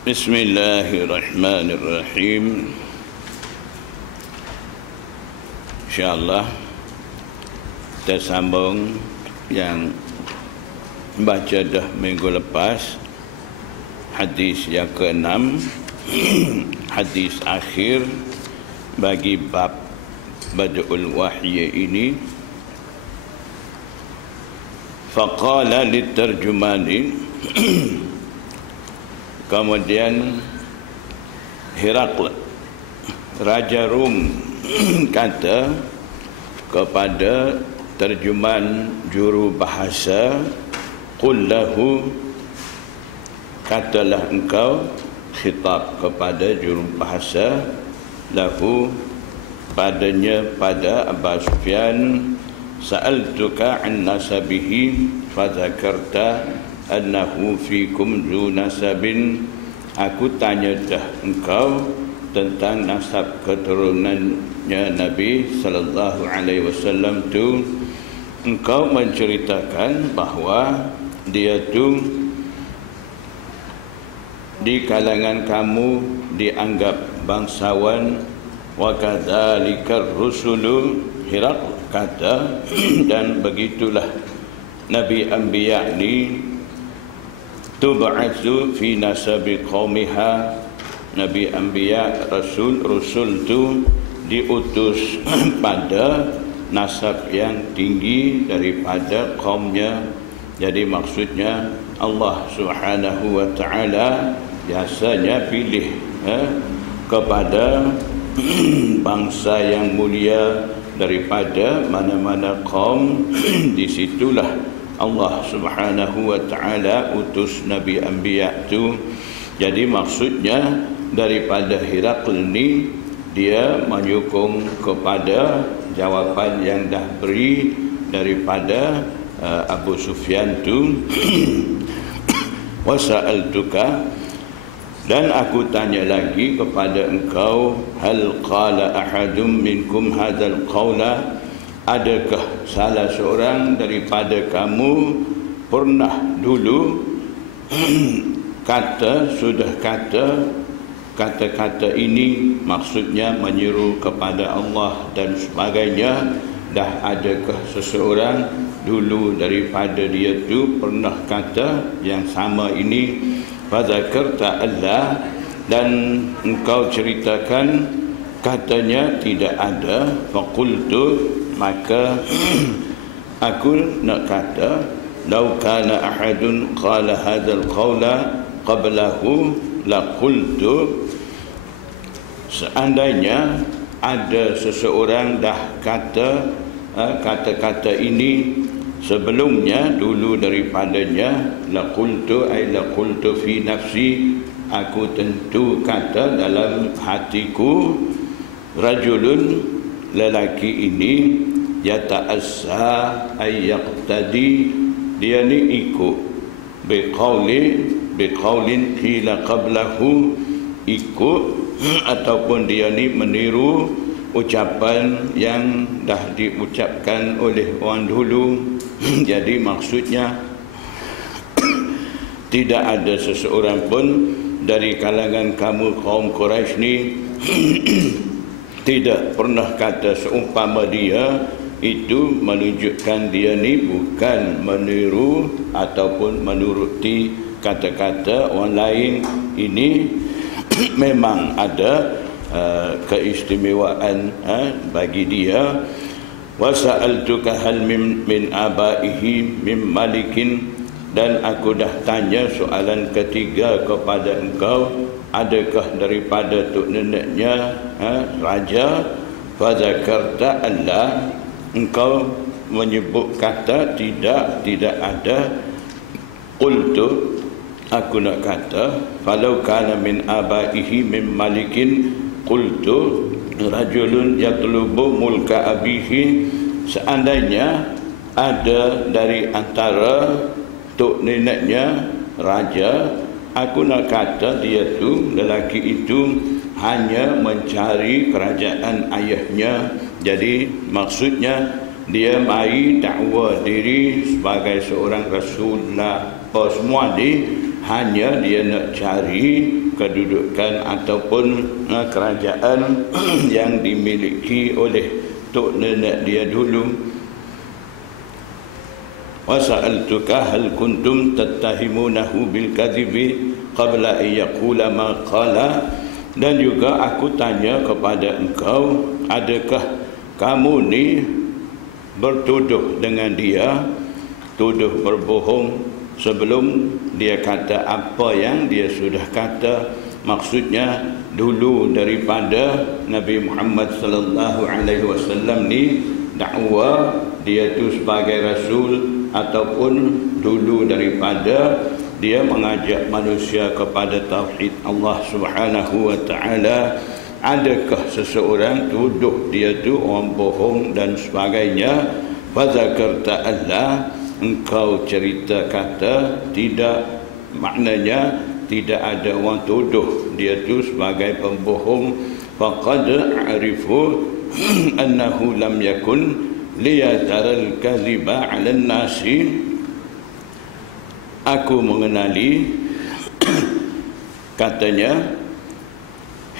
Bismillahirrahmanirrahim. InsyaAllah kita sambung yang baca dah minggu lepas, hadis yang ke-6, hadis akhir bagi bab Bad'ul Wahyi ini. Faqala litarjumani, kemudian Herakl, Raja Rum, kata kepada terjemahan juru bahasa, qul lahu, katalah engkau, khitab kepada juru bahasa, lahu, padanya, pada Abu Sufyan, sa'altuka an nasabihi fadzakarta annahu fikum zu nasabin, aku tanya dah engkau tentang nasab keturunannya Nabi sallallahu alaihi wasallam tu, engkau menceritakan bahawa dia tu di kalangan kamu dianggap bangsawan, wa kadzalika rusulu, Herakl kata, dan begitulah Nabi Anbiya ni tub'atsu fi nasabi qaumiha, Nabi Anbiya, Rasul tu diutus pada nasab yang tinggi daripada kaumnya. Jadi maksudnya Allah Subhanahu wa ta'ala biasanya pilih kepada bangsa yang mulia daripada mana-mana kaum. Disitulah Allah Subhanahu wa ta'ala utus Nabi Anbiya tu. Jadi maksudnya daripada Herakl ni, dia menyokong kepada jawapan yang dah beri daripada Abu Sufyan tu. Wasa'altuka, dan aku tanya lagi kepada engkau, hal qala ahadum minkum hadzal qawla, adakah salah seorang daripada kamu pernah dulu sudah kata kata-kata ini, maksudnya menyeru kepada Allah dan sebagainya. Dah adakah seseorang dulu daripada dia tu pernah kata yang sama ini? Fadzakarta Allah, dan engkau ceritakan katanya tidak ada. Faqultu, maka aku nak kata, lau kana ahadun qala hadzal qawla qablahu laqultu, seandainya ada seseorang dah kata kata-kata ini sebelumnya, dulu daripadanya, laqultu ay laqultu fi nafsi, aku tentu kata dalam hatiku, rajulun, lelaki ini, yata'assa ay yaqtadi, dia ni ikut, biqaulin qila qablahu, ikut ataupun dia ni meniru ucapan yang dah diucapkan oleh orang dulu. Jadi maksudnya tidak ada seseorang pun dari kalangan kamu kaum Quraisy ni tidak pernah kata seumpama dia. Itu menunjukkan dia ni bukan meniru ataupun menuruti kata-kata orang lain. Ini memang ada keistimewaan bagi dia. Wasa'altuka hal min abaihi min malikin, dan aku dah tanya soalan ketiga kepada engkau, adakah daripada tok neneknya raja? Fadzakarta Allah, engkau menyebut kata tidak ada. Qultu, aku nak kata, falau kana min abaihi min malikin qultu rajulun yatlubu mulka abihi, seandainya ada dari antara tok neneknya raja, aku nak kata dia tu, lelaki itu hanya mencari kerajaan ayahnya. Jadi maksudnya dia mari dakwa diri sebagai seorang rasul lah. Apa semua ni hanya dia nak cari kedudukan ataupun kerajaan yang dimiliki oleh tok nenek dia dulu. Wasa'altuka hal kuntum tattahimunahu bil kadhibi qabla an yaqula ma qala. Dan juga aku tanya kepada engkau, adakah kamu ni bertuduh dengan dia, tuduh berbohong sebelum dia kata apa yang dia sudah kata? Maksudnya dulu daripada Nabi Muhammad sallallahu alaihi wasallam ni dakwa dia tu sebagai rasul, ataupun dulu daripada dia mengajak manusia kepada tauhid Allah Subhanahu wa taala. Adakah seseorang tuduh dia tu orang bohong dan sebagainya? Fazakarta Allah, engkau cerita kata tidak, maknanya tidak ada orang tuduh dia tu sebagai pembohong. Faqad a'rifu annahu lam yakun liyataral kadhiba 'alan nasi. Aku mengenali katanya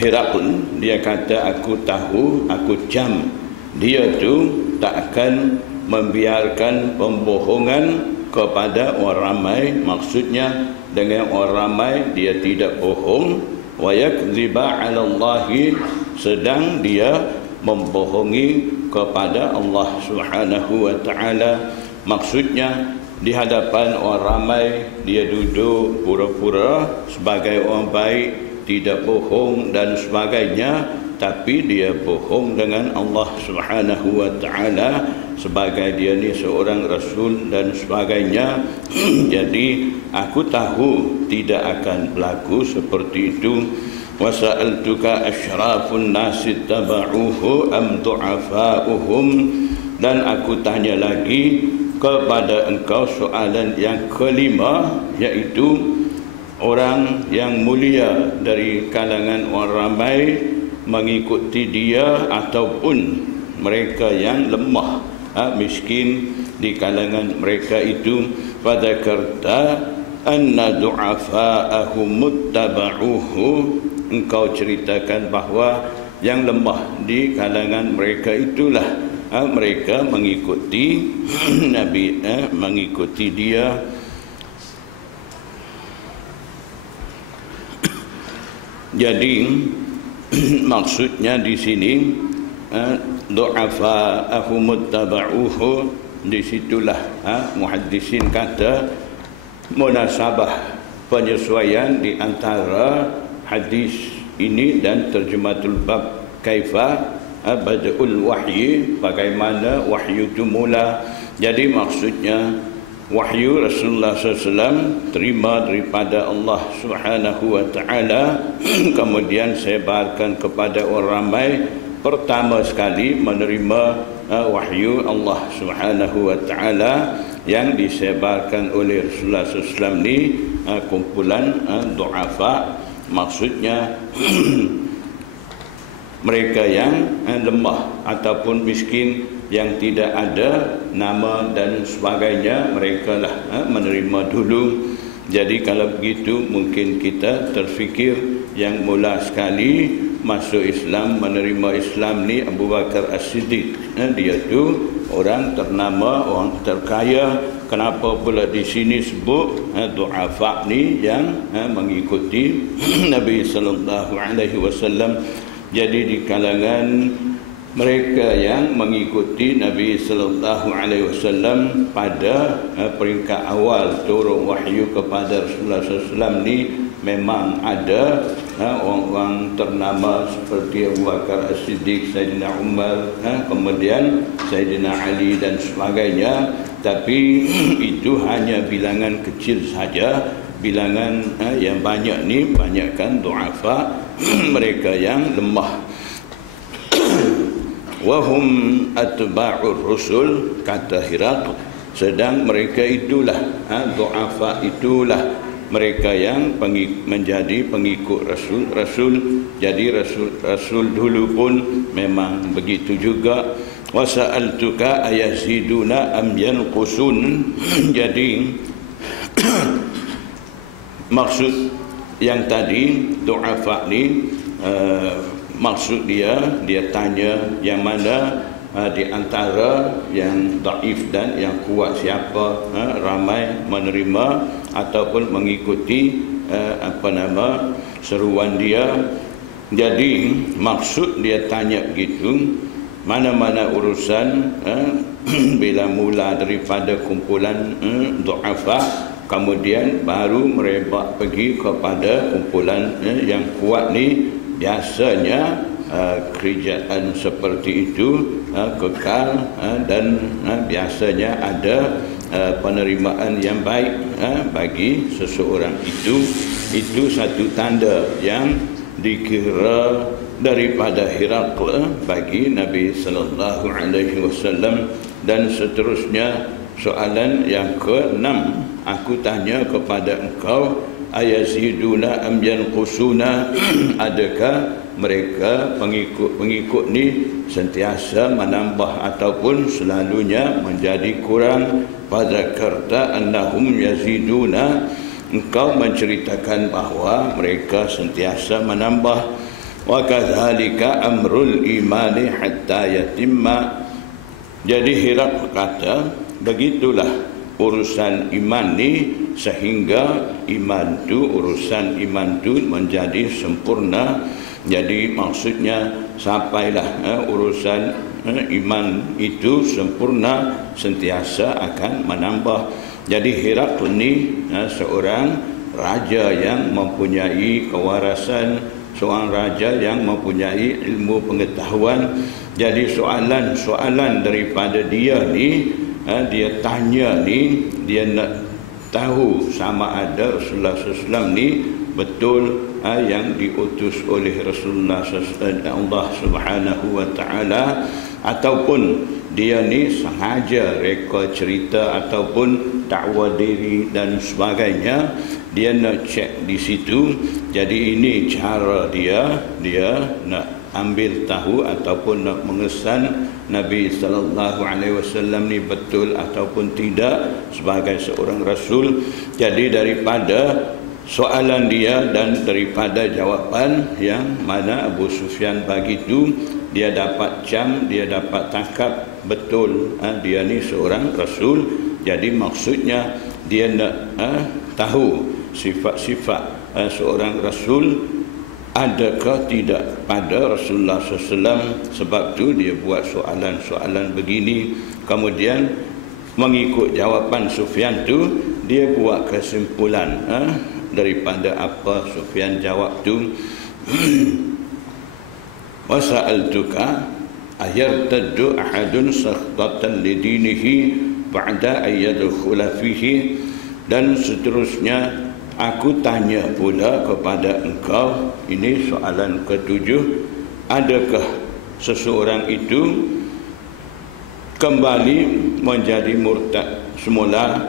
Herakl, dia kata aku tahu, aku jam dia tu tak akan membiarkan pembohongan kepada orang ramai. Maksudnya dengan orang ramai dia tidak bohong. Wa yakdziba 'ala Allahi, sedang dia membohongi kepada Allah Subhanahu wa taala. Maksudnya di hadapan orang ramai dia duduk pura-pura sebagai orang baik, tidak bohong dan sebagainya, tapi dia bohong dengan Allah Subhanahu wa taala sebagai dia ni seorang rasul dan sebagainya. Jadi aku tahu tidak akan berlaku seperti itu. Wasa'altuka asyrafun nasi taba'uhu am du'afa'uhum, dan aku tanya lagi kepada engkau soalan yang kelima, iaitu orang yang mulia dari kalangan orang ramai mengikuti dia ataupun mereka yang lemah, miskin di kalangan mereka itu. Fadzakarta anna du'afa'ahu muttaba'uhu, engkau ceritakan bahawa yang lemah di kalangan mereka itulah mereka mengikuti Nabi, mengikuti dia. Jadi maksudnya di sini du'afa'ahu muttaba'uhu, di situlah muhaddisin kata munasabah, penyesuaian di antara hadis ini dan terjematul bab kaifa bada'ul wahyi, bagaimana wahyu itu mula. Jadi maksudnya wahyu Rasulullah SAW terima daripada Allah Subhanahu wa taala, kemudian sebarkan kepada orang ramai. Pertama sekali menerima wahyu Allah Subhanahu wa taala yang disebarkan oleh Rasulullah SAW ni kumpulan du'afa, maksudnya mereka yang lemah ataupun miskin, yang tidak ada nama dan sebagainya, mereka lah menerima dulu. Jadi kalau begitu mungkin kita terfikir yang mula sekali masuk Islam, menerima Islam ni Abu Bakar As-Siddiq. Dia tu orang ternama, orang terkaya. Kenapa pula di sini sebut du'afa ni yang mengikuti Nabi sallallahu alaihi wasallam. Jadi di kalangan mereka yang mengikuti Nabi sallallahu alaihi wasallam pada peringkat awal turun wahyu kepada Rasulullah SAW ni, memang ada orang-orang ternama seperti Abu Bakar As-Siddiq, Sayyidina Umar, kemudian Sayyidina Ali dan sebagainya. Tapi itu hanya bilangan kecil saja. Bilangan yang banyak ni banyakkan du'afa, mereka yang lemah. Wahum atba'ur rusul, kata Herakl, sedang mereka itulah du'afa, itulah mereka yang menjadi pengikut rasul. Jadi rasul dulu pun memang begitu juga. wa sa'altuka ayaziduna am yanqusun. Jadi maksud yang tadi du'afa ni, maksud dia tanya yang mana di antara yang daif dan yang kuat siapa ramai menerima ataupun mengikuti seruan dia. Jadi maksud dia tanya gitu, mana-mana urusan bila mula daripada kumpulan du'afa, kemudian baru merebak pergi kepada kumpulan yang kuat ni, biasanya kerajaan seperti itu kekal dan biasanya ada penerimaan yang baik bagi seseorang itu. Itu satu tanda yang dikira daripada Herakl bagi Nabi sallallahu alaihi wasallam. Dan seterusnya soalan yang ke-6, aku tanya kepada engkau ayaziduna am yanqusuna, adakah mereka pengikut-pengikut ni sentiasa menambah ataupun selalunya menjadi kurang? Fadzakarta annahum yaziduna, engkau menceritakan bahawa mereka sentiasa menambah. Wa kadzalika amrul imani hatta yatimma. Jadi Herakl kata begitulah urusan iman ni sehingga urusan iman tu menjadi sempurna. Jadi maksudnya sampailah urusan iman itu sempurna, sentiasa akan menambah. Jadi Herakl ni seorang raja yang mempunyai kewarasan, seorang raja yang mempunyai ilmu pengetahuan. Jadi soalan-soalan daripada dia ni, dia tanya ni, dia nak tahu sama ada Rasulullah SAW ni betul yang diutus oleh Rasulullah Allah Subhanahu wa taala, ataupun dia ni sengaja reka cerita ataupun dakwa diri dan sebagainya. Dia nak cek di situ. Jadi ini cara dia nak ambil tahu ataupun nak mengesan Nabi sallallahu alaihi wasallam ni betul ataupun tidak sebagai seorang rasul. Jadi daripada soalan dia dan daripada jawapan yang mana Abu Sufyan bagi tu, dia dapat dia dapat tangkap betul dia ni seorang rasul. Jadi maksudnya dia nak tahu sifat-sifat seorang rasul adakah tidak pada Rasulullah SAW. Sebab tu dia buat soalan-soalan begini. Kemudian mengikut jawapan Sufyan tu, dia buat kesimpulan daripada apa Sufyan jawab tu. Wa sa'altuka ayartaddu ahadun sakhtatan lidinihi ba'da ayyadkhula fihi. Dan seterusnya aku tanya pula kepada engkau, ini soalan ke-7, adakah seseorang itu kembali menjadi murtad semula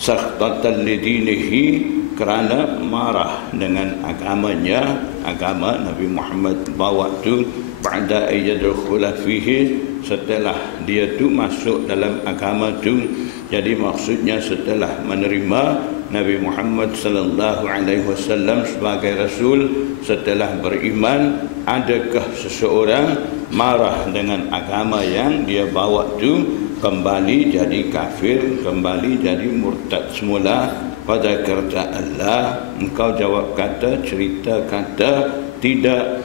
sakhtatan lidinihi, kerana marah dengan agamanya, agama Nabi Muhammad bawa tu, ba'da ayyadkhula fihi, setelah dia tu masuk dalam agama tu. Jadi maksudnya setelah menerima Nabi Muhammad sallallahu alaihi wasallam sebagai rasul, setelah beriman, adakah seseorang marah dengan agama yang dia bawa tu, kembali jadi kafir, kembali jadi murtad semula? Pada kata Allah, engkau jawab kata, cerita kata tidak.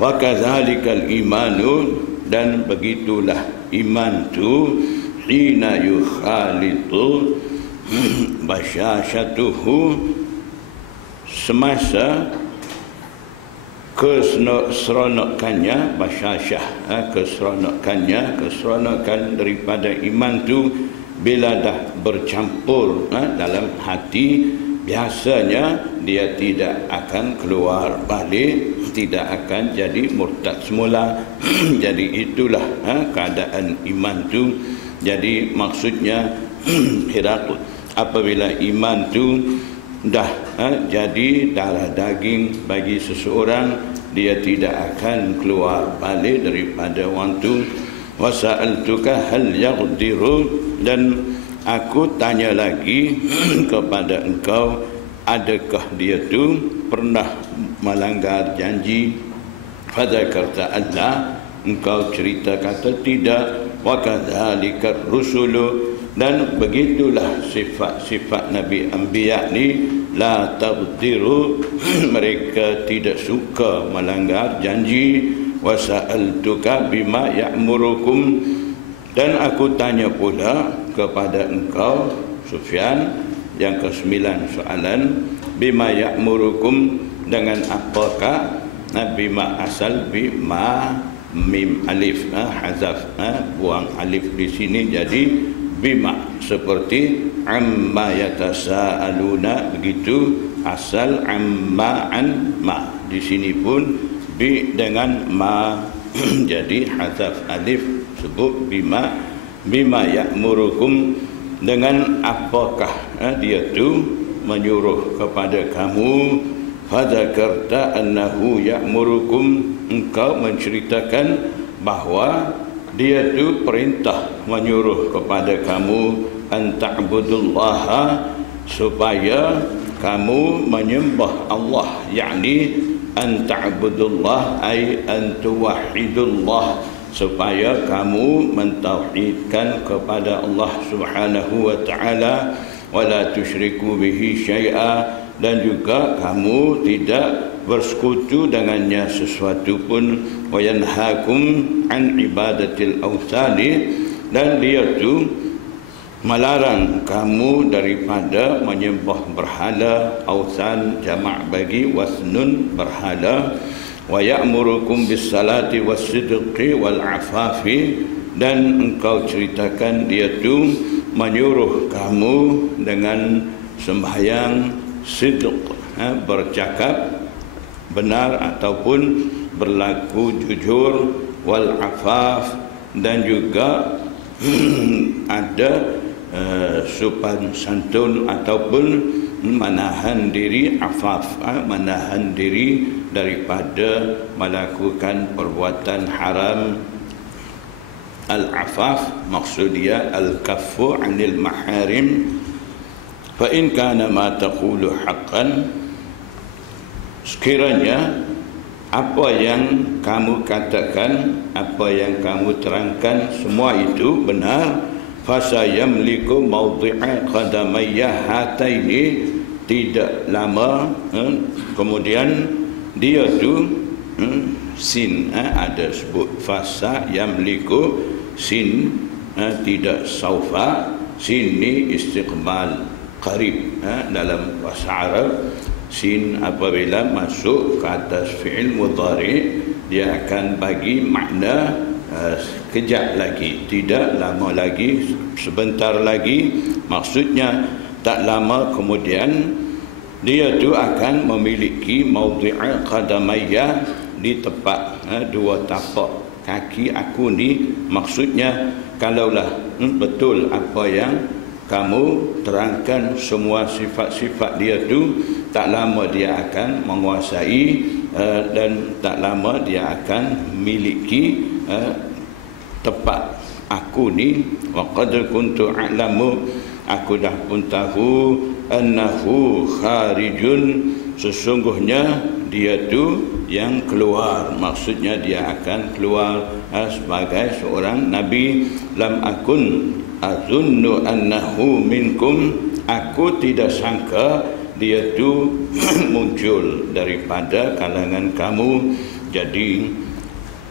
Wa kadzalikal imanu, dan begitulah iman tu, hina yukhalitu basyashatuhu, semasa keseronokannya, basyashah keseronokan daripada iman tu, bila dah bercampur dalam hati, biasanya dia tidak akan keluar balik, tidak akan jadi murtad semula. Jadi itulah keadaan iman tu. Jadi maksudnya Herakl, apabila iman tu dah jadi darah daging bagi seseorang, dia tidak akan keluar balik daripada orang tu. wa sa'altuka hal yaghdiru, dan aku tanya lagi kepada engkau, adakah dia tu pernah melanggar janji? Fadzakarta alla, engkau cerita kata tidak. Wa kadzalika rusulu, dan begitulah sifat-sifat Nabi Anbiya ni, la taghdiru, mereka tidak suka melanggar janji. Wa sa'altuka bima ya'murukum, dan aku tanya pula kepada engkau Sufyan, yang ke-9 soalan, bima ya'murukum, dengan apakah? Bima asal bima mim alif, hazaf, buang alif di sini jadi bima, seperti amma yatasaaluna, begitu asal amma an ma, di sini pun bi dengan ma jadi hazaf alif, sebut bima ya'murukum, dengan apakah dia tu menyuruh kepada kamu. Fadzakarta annahu ya'murukum, engkau menceritakan bahawa dia tu perintah menyuruh kepada kamu an ta'budullaha, supaya kamu menyembah Allah, yakni an ta'budullah ay an tuwahhidullah, supaya kamu mentauhidkan kepada Allah Subhanahu wa taala, wala tusyriku bihi syai'a, dan juga kamu tidak bersekutu dengannya sesuatu pun. Wa yanhaakum an ibadatil awthani, dan dia tu melarang kamu daripada menyembah berhala. Awthan jamak bagi wasnun, berhala. Wa ya'murukum bis salati was sidqi wal afafi, dan engkau ceritakan dia tu menyuruh kamu dengan sembahyang, sidq, bercakap benar ataupun berlaku jujur, wal afaf, dan juga ada sopan santun ataupun menahan diri, afaf, menahan diri daripada melakukan perbuatan haram. Al-afaf maksud dia al-kaffu 'anil maharim. Fa in kana ma taqulu haqqan, sekiranya apa yang kamu katakan, apa yang kamu terangkan, semua itu benar, fasayamliku mawdi'a qadamayya hataini, tidak lama kemudian dia tu sin, ada sebut fasa yamliku, sin tidak saufa, sin ni istiqbal qarib dalam bahasa Arab. Sin apabila masuk ke atas fi'il mudhari, dia akan bagi makna kejap lagi, tidak lama lagi, sebentar lagi, maksudnya tak lama kemudian dia tu akan memiliki mawdi'a qadamayya, di tempat dua tapak kaki aku ni, maksudnya kalaulah betul apa yang kamu terangkan, semua sifat-sifat dia tu, tak lama dia akan menguasai dan tak lama dia akan miliki tempat aku ni. Wa qad kuntu a'lamu, aku dah pun tahu, annahu kharijun, sesungguhnya dia tu yang keluar, maksudnya dia akan keluar sebagai seorang nabi. Lam akun azunnu annahu minkum, aku tidak sangka dia tu muncul daripada kalangan kamu. Jadi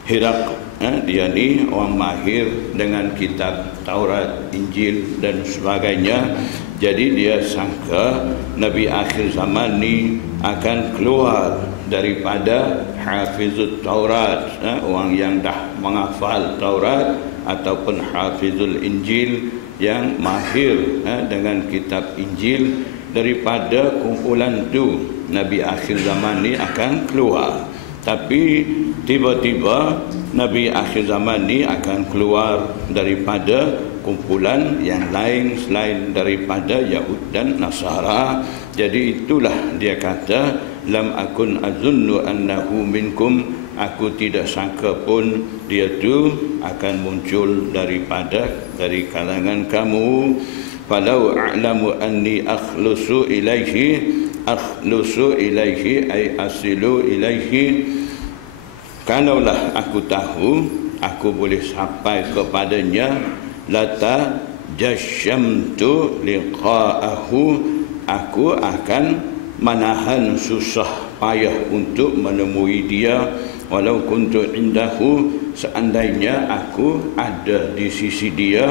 Hirak, dia ni orang mahir dengan kitab Taurat, Injil dan sebagainya. Jadi dia sangka Nabi akhir zaman ni akan keluar daripada hafizut Taurat, orang yang dah menghafal Taurat, ataupun hafizul Injil yang mahir dengan kitab Injil. Daripada kumpulan tu Nabi akhir zaman ni akan keluar. Tapi tiba-tiba Nabi akhir zaman ni akan keluar daripada kumpulan yang lain selain daripada Yahud dan Nasara. Jadi itulah dia kata lam akun azunnu annahu minkum, aku tidak sangka pun dia tu akan muncul dari kalangan kamu. Falau a'lamu anni akhlusu ilaihi ay asilu ilaihi, kalaulah aku tahu aku boleh sampai kepadanya, lata jasyamtu liqa'ahu, aku akan menahan susah payah untuk menemui dia. Walau kuntu indahu, seandainya aku ada di sisi dia,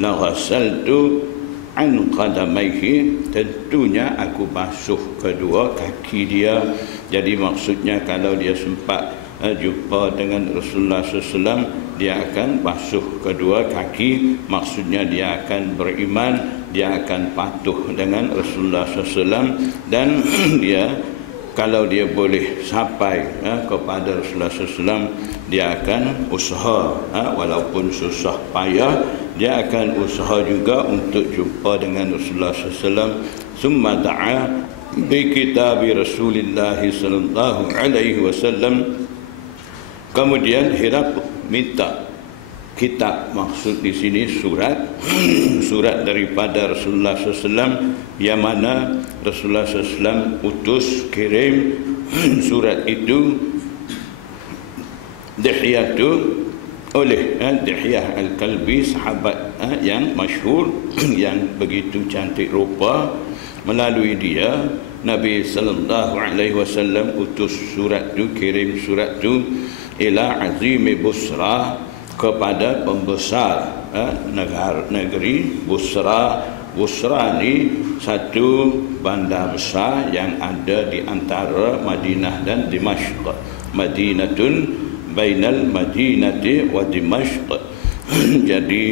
la ghasaltu an qadamaihi, tentunya aku basuh kedua kaki dia. Jadi maksudnya kalau dia sempat jumpa dengan Rasulullah SAW, dia akan basuh kedua kaki, maksudnya dia akan beriman, dia akan patuh dengan Rasulullah SAW, dan dia kalau dia boleh sampai kepada Rasulullah SAW, dia akan usaha, walaupun susah payah, dia akan usaha juga untuk jumpa dengan Rasulullah SAW. Summa da'a bi kitabi Rasulillah sallallahu alaihi wasallam, kemudian Hiraq minta kitab, maksud di sini surat surat daripada Rasulullah SAW, yang mana Rasulullah SAW utus kirim surat itu Dihyatu oleh Dihyah Al-Kalbi, sahabat yang masyhur yang begitu cantik rupa. Melalui dia Nabi sallallahu alaihi wasallam utus surat tu, kirim surat tu ila azimi Busra, kepada pembesar negeri Busra. Busra ni satu bandar besar yang ada di antara Madinah dan Dimashq. Madinatun bainal Madinati wa Dimashq. Jadi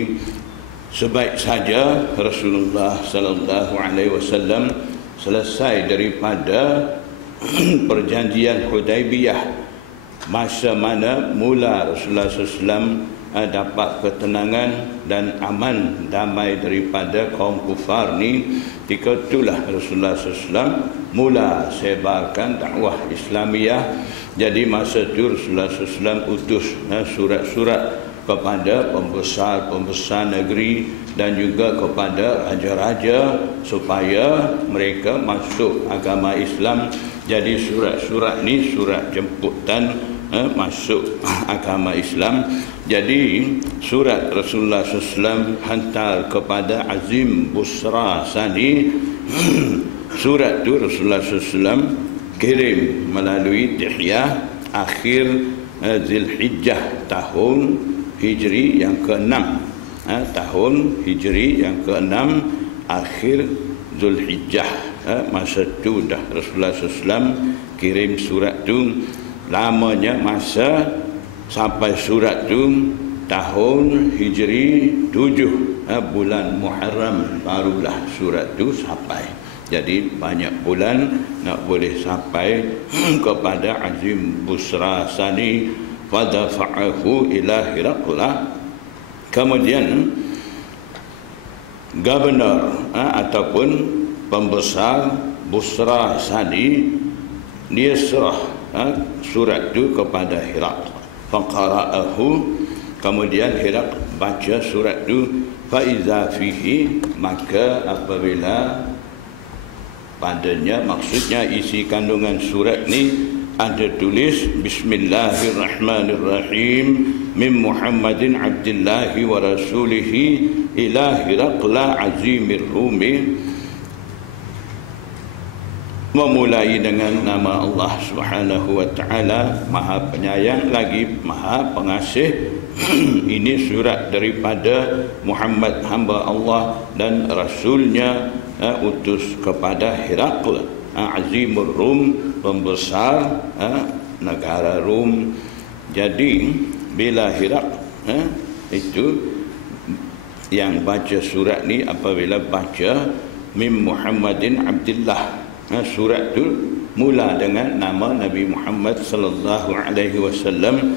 sebaik saja Rasulullah sallallahu alaihi wasallam selesai daripada perjanjian Hudaibiyah, masa mana mula Rasulullah SAW dapat ketenangan dan aman damai daripada kaum kufar ni, ketika itulah Rasulullah SAW mula sebarkan dakwah Islamiyah. Jadi masa itu Rasulullah SAW utus surat-surat kepada pembesar-pembesar negeri dan juga kepada raja-raja supaya mereka masuk agama Islam. Jadi surat-surat ni surat jemputan masuk agama Islam. Jadi surat Rasulullah SAW hantar kepada Azim Busra Sani. Surat tu Rasulullah SAW kirim melalui Dihyah akhir Zulhijjah tahun Hijri yang ke-6, tahun Hijri yang ke-6 akhir Zulhijjah. Masa tu dah Rasulullah SAW kirim surat tu. Lamanya masa sampai surat tu tahun Hijri 7, bulan Muharram barulah surat tu sampai. Jadi banyak bulan nak boleh sampai kepada Azim Busra Sani. Fadafa'ahu ila Hiraqla, kemudian gubernur ataupun pembesar Busra Sani dia serah surat itu kepada Hiraq. Faqara'ahu, kemudian Hiraq baca surat itu. Faiza fihi, maka apabila padanya, maksudnya isi kandungan surat ni ada tulis Bismillahirrahmanirrahim min Muhammadin abdillahi wa rasulihi ila Hiraqla azimir Rumi, memulai dengan nama Allah Subhanahu wa taala, Maha Penyayang lagi Maha Pengasih. Ini surat daripada Muhammad hamba Allah dan rasulnya, utus kepada Hiraqla Azimur Rum, pembesar negara Rum. Jadi bila Hiraq itu yang baca surat ni, apabila baca Mim Muhammadin Abdillah, surat tu mula dengan nama Nabi Muhammad sallallahu alaihi wasallam.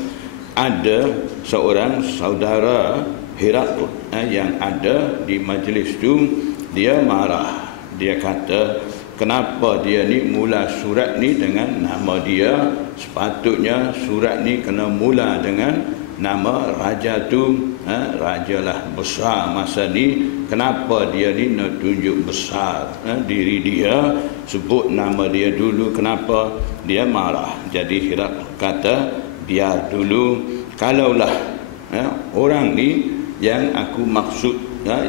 Ada seorang saudara Hiraq yang ada di majlis tu, dia marah. Dia kata, kenapa dia ni mula surat ni dengan nama dia. Sepatutnya surat ni kena mula dengan nama raja tu, rajalah besar masa ni. Kenapa dia ni nak tunjuk besar diri dia, sebut nama dia dulu. Kenapa? Dia marah. Jadi Herakl kata, biar dulu, kalaulah orang ni yang aku maksud,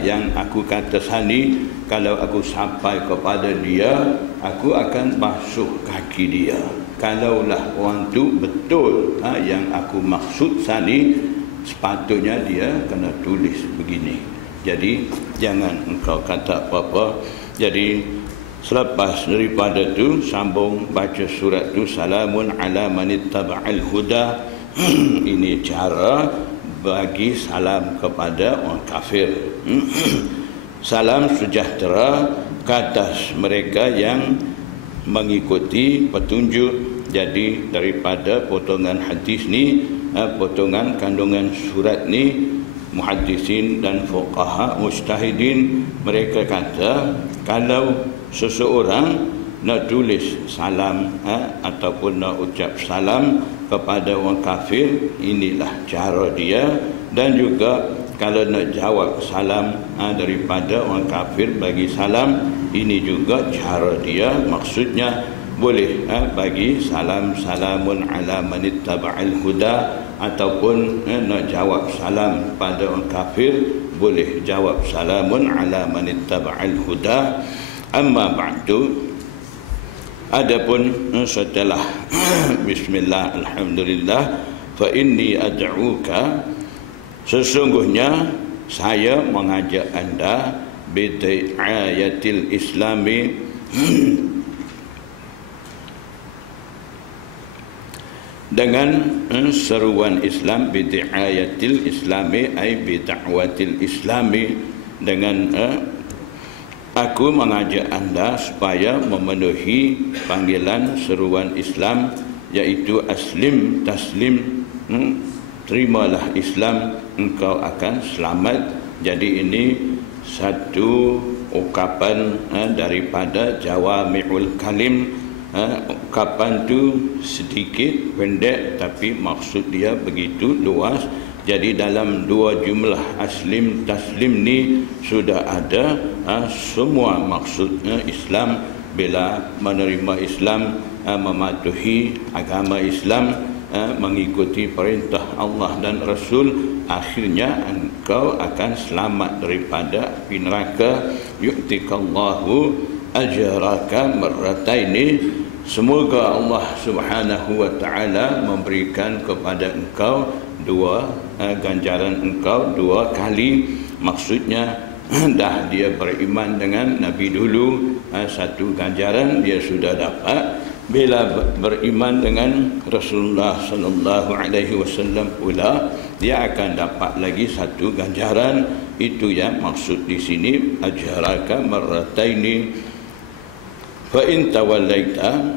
yang aku kata sani, kalau aku sampai kepada dia, aku akan basuh kaki dia. Kalaulah orang tu betul yang aku maksud sani, sepatutnya dia kena tulis begini. Jadi jangan engkau kata apa-apa. Jadi selepas daripada tu sambung baca surat tu, salamun ala manittaba'al huda. Ini cara bagi salam kepada orang kafir. Salam sejahtera ke atas mereka yang mengikuti petunjuk. Jadi daripada potongan hadis ni, potongan kandungan surat ni, muhaddisin dan fuqaha mujtahidin mereka kata, kalau seseorang nak tulis salam ataupun nak ucap salam kepada orang kafir, inilah cara dia. Dan juga kalau nak jawab salam daripada orang kafir bagi salam, ini juga cara dia. Maksudnya boleh bagi salam, salamun ala manittaba'al huda, ataupun nak jawab salam pada orang kafir, boleh jawab salamun ala manittaba'al huda. Amma ba'du, adapun setelah bismillah, alhamdulillah, fa inni ad'uka, sesungguhnya saya mengajak anda bid'ayatil islami, dengan seruan Islam, bid'ayatil islami ay bid'awatil islami, dengan aku mengajak anda supaya memenuhi panggilan seruan Islam, yaitu aslim taslim, terimalah Islam, engkau akan selamat. Jadi ini satu ukapan daripada jawami'ul kalim. Ukapan tu sedikit, pendek, tapi maksud dia begitu luas. Jadi dalam dua jumlah aslim taslim ni sudah ada semua maksudnya Islam. Bila menerima Islam, mematuhi agama Islam, mengikuti perintah Allah dan Rasul, akhirnya engkau akan selamat daripada api neraka. Yu'tikallahu ajraka marrataini, semoga Allah Subhanahu wa taala memberikan kepada engkau dua ganjaran engkau dua kali. Maksudnya dah dia beriman dengan Nabi dulu, satu ganjaran dia sudah dapat. Bila beriman dengan Rasulullah sallallahu alaihi wasallam pula, dia akan dapat lagi satu ganjaran. Itu yang maksud di sini, ajraka marrataini. Fa in tawallaita,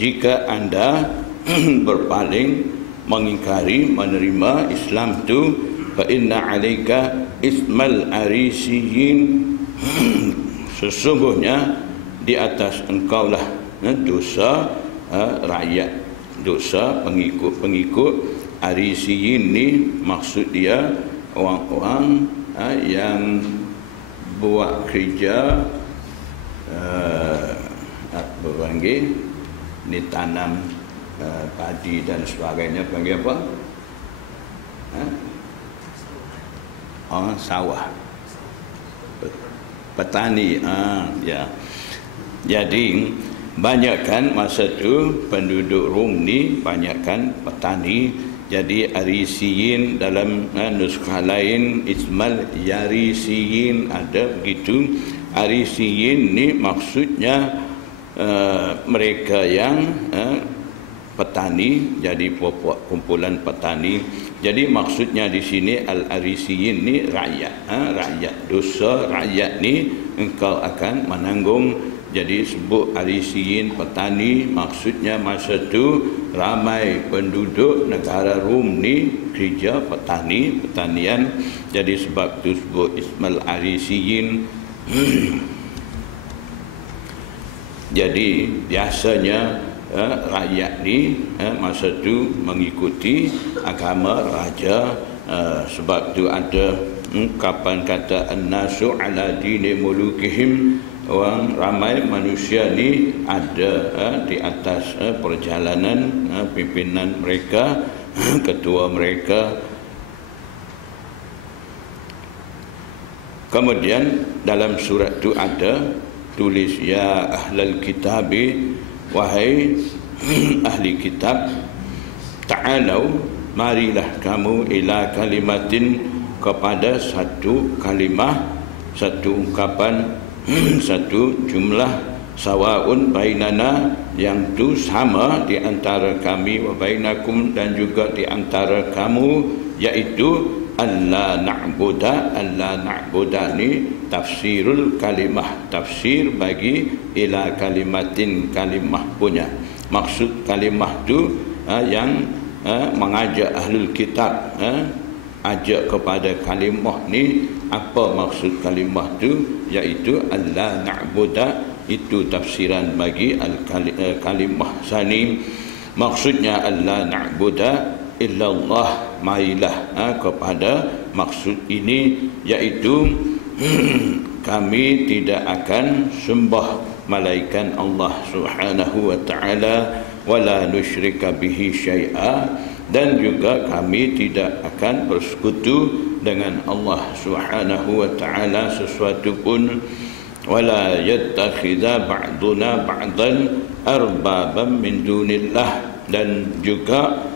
jika anda berpaling, mengingkari, menerima Islam tu, fa inna alaika ismal arisiyin, sesungguhnya di atas engkau lah dosa rakyat, dosa pengikut arisiyin ni, maksud dia orang-orang yang buat kerja apa panggil ni, tanam padi dan sebagainya, panggil apa? Sawah, petani. Ya. Jadi banyakkan masa tu penduduk Rom ni banyakkan petani. Jadi arisiyin dalam nuskah lain ismal yarisiyin ada begitu. Arisiyin ni maksudnya mereka yang petani, jadi kumpulan petani. Jadi maksudnya di sini al-arisiyin ni rakyat, rakyat. Dosa rakyat ni engkau akan menanggung. Jadi sebut arisiyin petani, maksudnya masa tu ramai penduduk negara Rom ni kerja petani, pertanian. Jadi sebab tu sebut ismal arisiyin. Jadi biasanya rakyat ni masa tu mengikuti agama raja, sebab tu ada ungkapan kata an-nasu ala dini mulukihim, orang ramai manusia ni ada di atas perjalanan pimpinan mereka, ketua mereka. Kemudian dalam surat tu ada tulis, ya ahlal kitabi, wahai ahli kitab, ta'alau, marilah kamu, ila kalimatin, kepada satu kalimah, satu ungkapan, satu jumlah, sawaun bainana, yang tu sama di antara kami, wa bainakum, dan juga di antara kamu, iaitu alla na'buda. Alla na'buda ni tafsirul kalimah, tafsir bagi ila kalimatin, kalimah punya. Maksud kalimah tu yang mengajak ahlul kitab, ajak kepada kalimah ni. Apa maksud kalimah tu? Iaitu alla na'buda, itu tafsiran bagi kalimah sani. Maksudnya alla na'buda illallah, mailah kepada maksud ini, iaitu kami tidak akan sembah malaikat Allah Subhanahu wa taala, wala nusyrika bihi syai'a, dan juga kami tidak akan bersekutu dengan Allah Subhanahu wa taala sesuatu pun, wala yattakhidha ba'duna ba'dan arbaban min dunillah, dan juga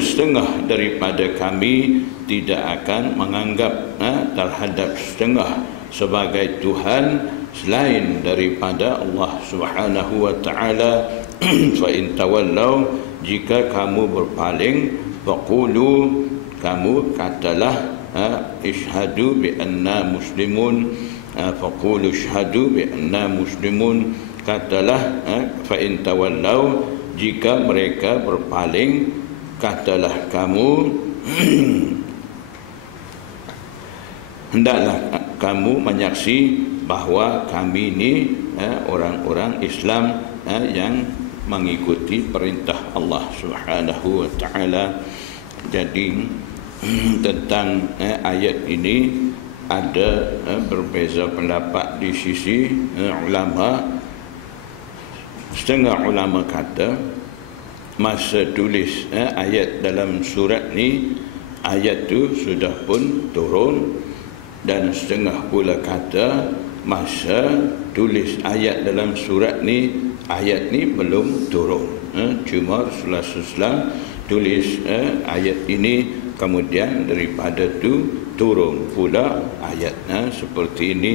setengah daripada kami tidak akan menganggap terhadap setengah sebagai Tuhan selain daripada Allah Subhanahu wa taala. Fa in tawallau, jika kamu berpaling, faqulu, kamu katalah, ishhadu bi anna muslimun, faqulu ishhadu bi anna muslimun, katalah, fa in tawallau, jika mereka berpaling, katalah kamu, hendaklah kamu menyaksi bahawa kami ini orang-orang Islam yang mengikuti perintah Allah Subhanahu wa taala. Jadi tentang ayat ini ada berbeza pendapat di sisi ulama. Setengah ulama kata masa tulis ayat dalam surat ni, ayat tu sudah pun turun, dan setengah pula kata masa tulis ayat dalam surat ni, ayat ni belum turun. Cuma Rasulullah SAW tulis ayat ini, kemudian daripada tu turun pula ayat seperti ini.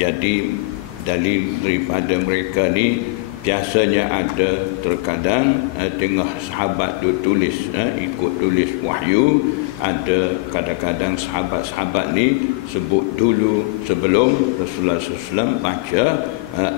Jadi dalil daripada mereka ni, biasanya ada terkadang tengah sahabat tu tulis, ikut tulis wahyu, ada kadang-kadang sahabat-sahabat ni sebut dulu sebelum Rasulullah SAW baca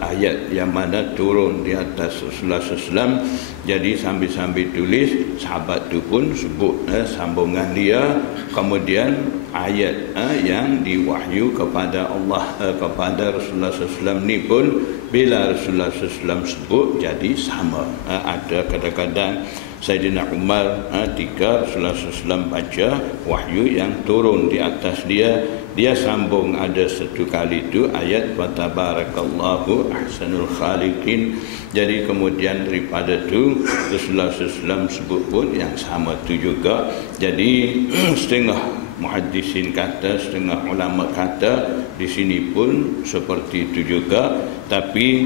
ayat yang mana turun di atas Rasulullah SAW. Jadi sambil-sambil tulis, sahabat tu pun sebut sambungan dia, kemudian ayat yang diwahyu kepada Allah, kepada Rasulullah SAW ni pun bila Rasulullah SAW sebut jadi sama. Ada kadang-kadang Sayyidina Umar ketika Rasulullah SAW baca wahyu yang turun di atas dia, dia sambung ada satu kali itu ayat fatabarakallahu ahsanul khaliqin. Jadi kemudian daripada itu Rasulullah SAW sebut pun yang sama tu juga. Jadi setengah muhaddisin kata, setengah ulama kata di sini pun seperti itu juga. Tapi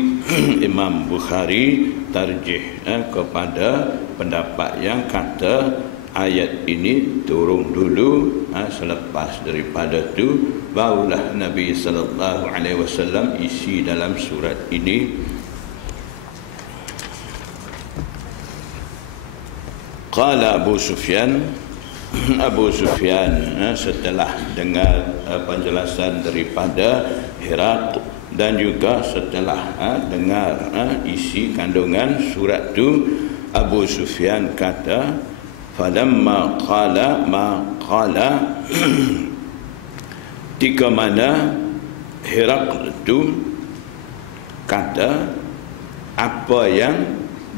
Imam Bukhari tarjih kepada pendapat yang kata ayat ini turun dulu, selepas daripada itu barulah Nabi sallallahu alaihi wasallam isi dalam surat ini. Qala Abu Sufyan, Abu Sufyan setelah dengar penjelasan daripada Hiraq dan juga setelah dengar isi kandungan surat itu, Abu Sufyan kata, falamma qala ma qala, ketika mana Hiraq itu kata apa yang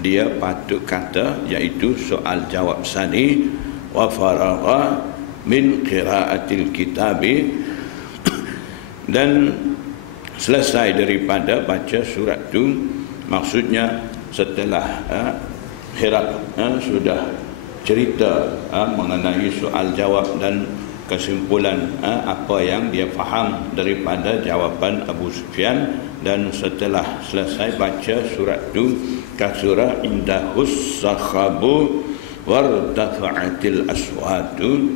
dia patut kata, iaitu soal jawab sani. Wa faragha min qiraatil kitabi, dan selesai daripada baca surat tu. Maksudnya setelah Herak sudah cerita mengenai soal jawab dan kesimpulan apa yang dia faham daripada jawapan Abu Sufyan, dan setelah selesai baca surat tu, kasura indahus sakhabu wartafa'atil aswatu,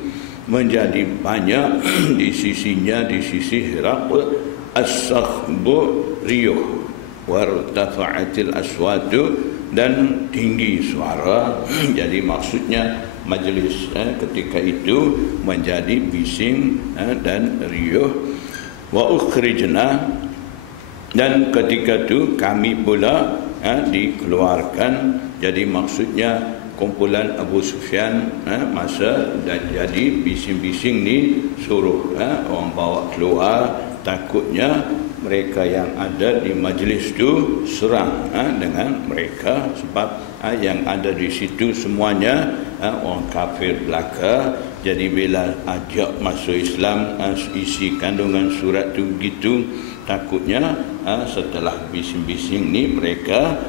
menjadi banyak di sisinya, di sisi Herakl, as-sakhbu riyuh, wartafa'atil aswatu, dan tinggi suara. Jadi maksudnya majlis ketika itu menjadi bising dan riuh. Wa ukhrijna, dan ketika itu kami pula dikeluarkan. Jadi maksudnya kumpulan Abu Sufyan masa dan jadi bising-bising ni suruh orang bawa keluar, takutnya mereka yang ada di majlis itu serang dengan mereka, sebab yang ada di situ semuanya orang kafir belaka. Jadi bila ajak masuk Islam, isi kandungan surat tu gitu, takutnya setelah bising-bising ni mereka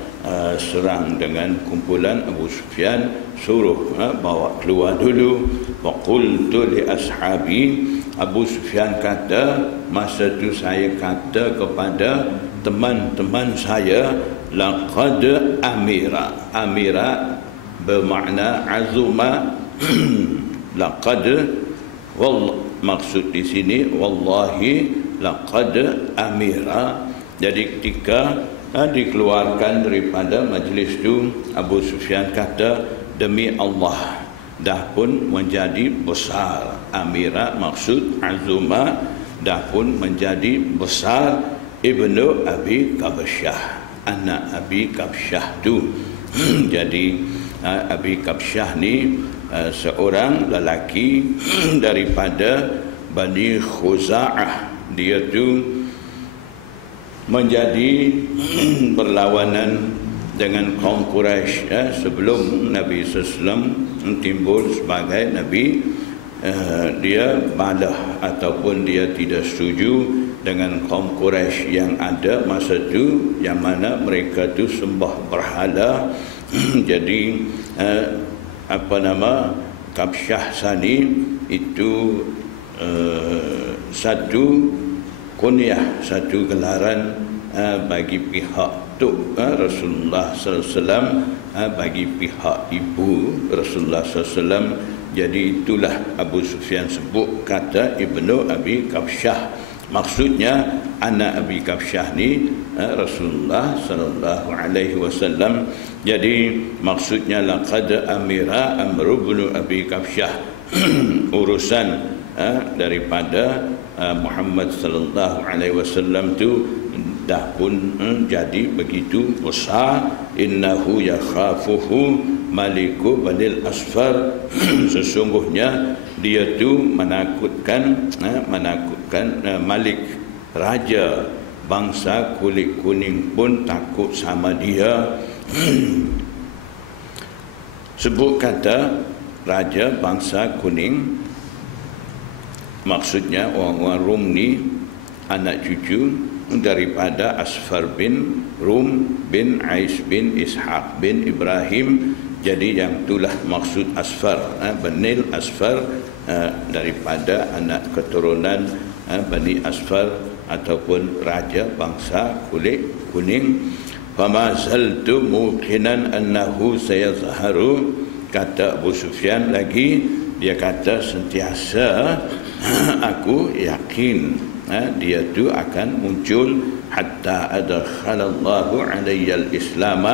serang dengan kumpulan Abu Sufyan, suruh bawa keluar dulu. Wa qultu li ashabi, Abu Sufyan kata, masa tu saya kata kepada teman-teman saya, laqad amira. Amira bermakna azuma. Laqad, maksud di sini wallahi laqad amira. Jadi ketika dikeluarkan daripada majlis itu, Abu Sufyan kata, demi Allah, dah pun menjadi besar. Amira maksud azuma, dah pun menjadi besar. Ibnu Abi Kabsyah, anak Abi Kabsyah tu. Jadi Abi Kabsyah ni seorang lelaki daripada Bani Khuza'ah. Dia tu menjadi berlawanan dengan kaum Quraisy sebelum Nabi SAW timbul sebagai Nabi. Dia malah ataupun dia tidak setuju dengan kaum Quraisy yang ada masa itu, yang mana mereka tu sembah berhala. Jadi Kabsyah Sani itu satu kunyah, satu gelaran bagi pihak tok Rasulullah SAW, bagi pihak ibu Rasulullah SAW. Jadi itulah Abu Sufyan sebut kata Ibnu Abi Kabsyah. Maksudnya anak Abi Kabsyah ni Rasulullah sallallahu alaihi wasallam. Jadi maksudnya laqad amira Amr bin Abi Kabsyah, urusan daripada Muhammad sallallahu alaihi wasallam tu dah pun jadi begitu besar. Innahu yakhafuhu maliku Banil Asfar, sesungguhnya dia tu menakutkan Malik, raja bangsa kulit kuning pun takut sama dia. Sebut kata raja bangsa kuning, maksudnya orang-orang Rum ni anak cucu daripada Asfar bin Rum bin Ais bin Ishaq bin Ibrahim. Jadi yang itulah maksud Asfar, Banil Asfar, daripada anak keturunan Bani Asfar ataupun raja bangsa kulit kuning. Fama zaltu muqinan annahu sayazharu, kata Abu Sufyan lagi, dia kata sentiasa aku yakin dia tu akan muncul, hatta adkhalallahu alayya al-islam,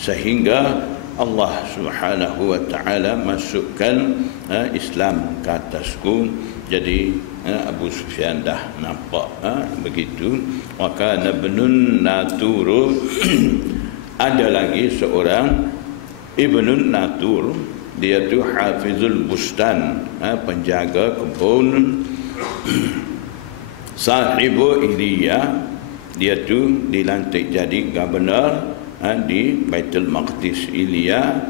sehingga Allah Subhanahu wa taala masukkan Islam ke atasku. Jadi Abu Sufyan dah nampak begitu. Wa kana ibnun Natur, ada lagi seorang Ibnun Natur, dia tu hafizul bustan, penjaga kebun. Sahibu Iliyah, dia tu dilantik jadi gubernur di Baitul Maqdis. Ilya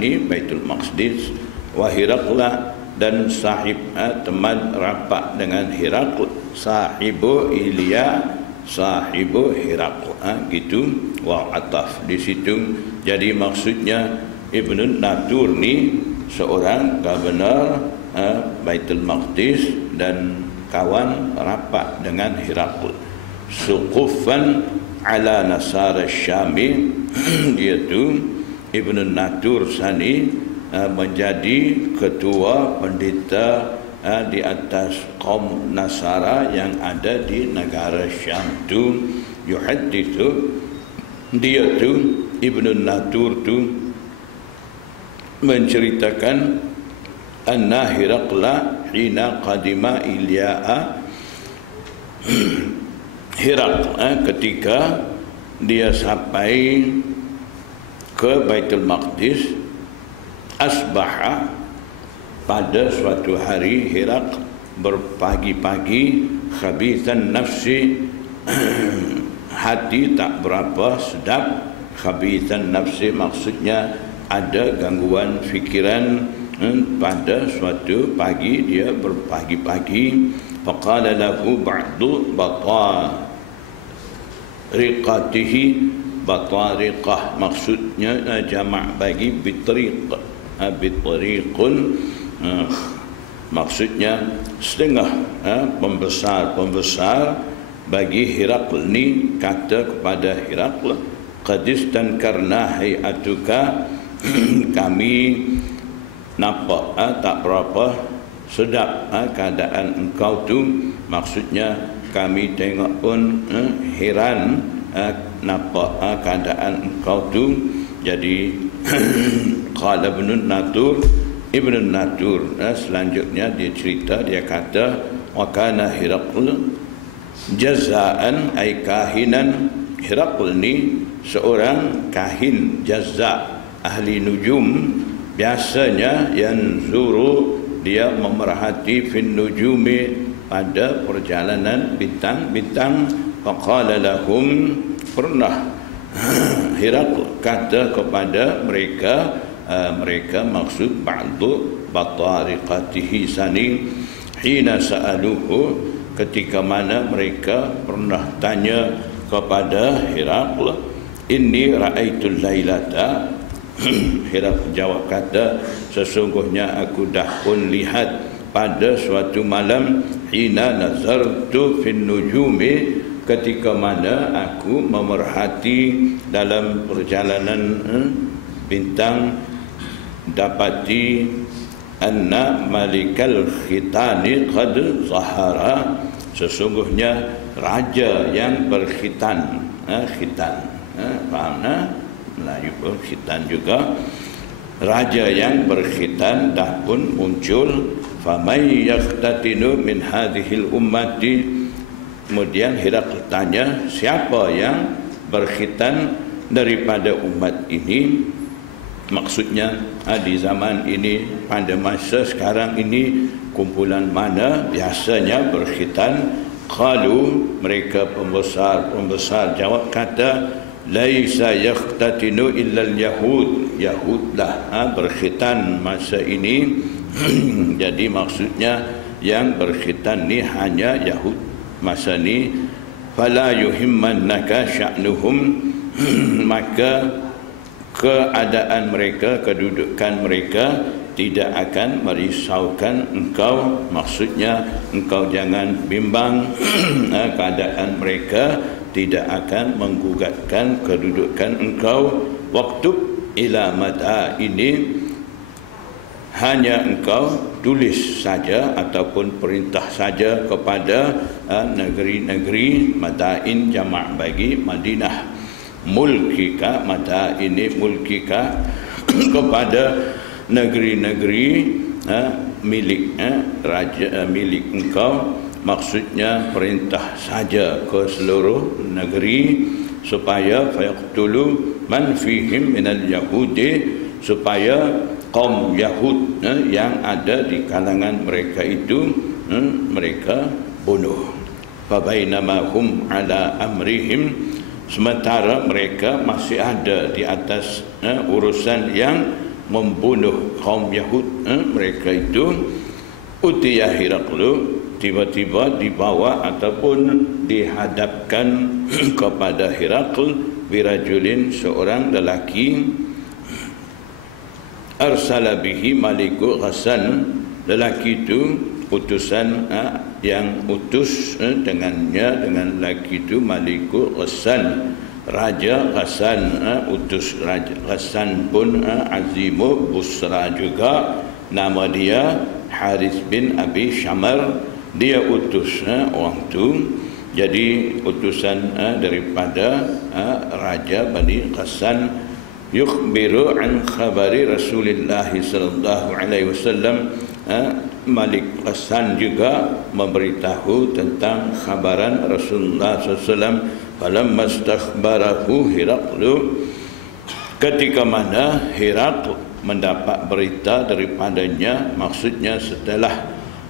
ni Baitul Maqdis, wa Hirakla dan sahib teman rapat dengan Hirakl, sahibu Ilya, sahibu Hirakl, gitu. Wa ataf di situ. Jadi maksudnya Ibnu Natur ni seorang gubernur Baitul Maqdis dan kawan rapat dengan Hirakl. Suqufan ala Nasara Syami, iaitu Ibnu Natur sani menjadi ketua pendeta di atas kaum Nasara yang ada di negara Syam tu. Yuhaddithu, dia tu Ibnu Natur tu menceritakan anna Hirakla hina qadima Ilya'a, Hirakl ketika dia sampai ke Baitul Maqdis, asbaha, pada suatu hari Hirakl berpagi-pagi, khabithan nafsi, hati tak berapa sedap. Khabithan nafsi maksudnya ada gangguan fikiran. Pada suatu pagi dia berpagi-pagi, faqala lahu ba'du batariqatihi, batariqah maksudnya jamak bagi bitriq, bitriqun maksudnya setengah pembesar bagi Hirakl ni kata kepada Hirakl, qadis dan karena hayatuka, kami nampak tak berapa sedap keadaan engkau tu. Maksudnya kami tengok pun heran nampak keadaan engkau tu. Jadi qala Ibnu Natur selanjutnya dia cerita, dia kata wa kana Hirakl jazaan ay kahinan. Hirakl ni seorang kahin, jazza, ahli nujum. Biasanya yanzuru, dia memerhati fin nujumi, pada perjalanan bintang-bintang. Faqala lahum, pernah Hirakl kata kepada mereka, mereka maksud ba'du batariqatihi sani, hina sa'aluhu, ketika mana mereka pernah tanya kepada Hirakl, inni ra'aitul lailata. Hirakl jawab kata, sesungguhnya aku dah pun lihat pada suatu malam, hina nazartu fin nujumi, ketika mana aku memerhati dalam perjalanan bintang, dapati anna malikal khitani qad zahara, sesungguhnya raja yang berkhitan, khitan, faham Melayu pun khitan juga, raja yang berkhitan dah pun muncul. Famay yaqtatinu min hadhil ummati, kemudian Hirakl tanya, siapa yang berkhitan daripada umat ini? Maksudnya di zaman ini, pada masa sekarang ini, kumpulan mana biasanya berkhitan? Qalu, mereka pembesar jawab kata, laisa yaqtatinu illa al-yahud, Yahudlah berkhitan masa ini. Jadi maksudnya yang berkhitan ni hanya Yahud masa ni. Fala yuhimmannaka sya'nuhum, maka keadaan mereka, kedudukan mereka tidak akan merisaukan engkau. Maksudnya engkau jangan bimbang, keadaan mereka tidak akan menggugatkan kedudukan engkau. Waktu ila mada ini, hanya engkau tulis saja ataupun perintah saja kepada negeri-negeri, madain jamak bagi Madinah, mulkika, madaini mulkika, kepada negeri-negeri milik raja, milik engkau. Maksudnya perintah saja ke seluruh negeri, supaya fayaqtulu man fihim minal yahudi, supaya kaum Yahud yang ada di kalangan mereka itu mereka bunuh. Fabainama hum ala amrihim, sementara mereka masih ada di atas urusan yang membunuh kaum Yahud. Mereka itu utiya Heraklu, tiba-tiba dibawa ataupun dihadapkan kepada Herakl birajulin, seorang lelaki, arsala bihi maliku Ghassan, lelaki itu utusan yang utus dengannya, dengan lelaki itu maliku Ghassan, Raja Ghassan, utus Raja Ghassan pun azimu Busra juga, nama dia Harith bin Abi Syamar, dia utus orang tu. Jadi utusan daripada Raja Bani Ghassan, yukhbiru an khabari Rasulullah sallallahu alaihi wasallam. Malik Ghassan juga memberitahu tentang khabaran Rasulullah SAW. Falamma istakhbarahu Heraklu, ketika mana Herakl mendapat berita daripadanya, maksudnya setelah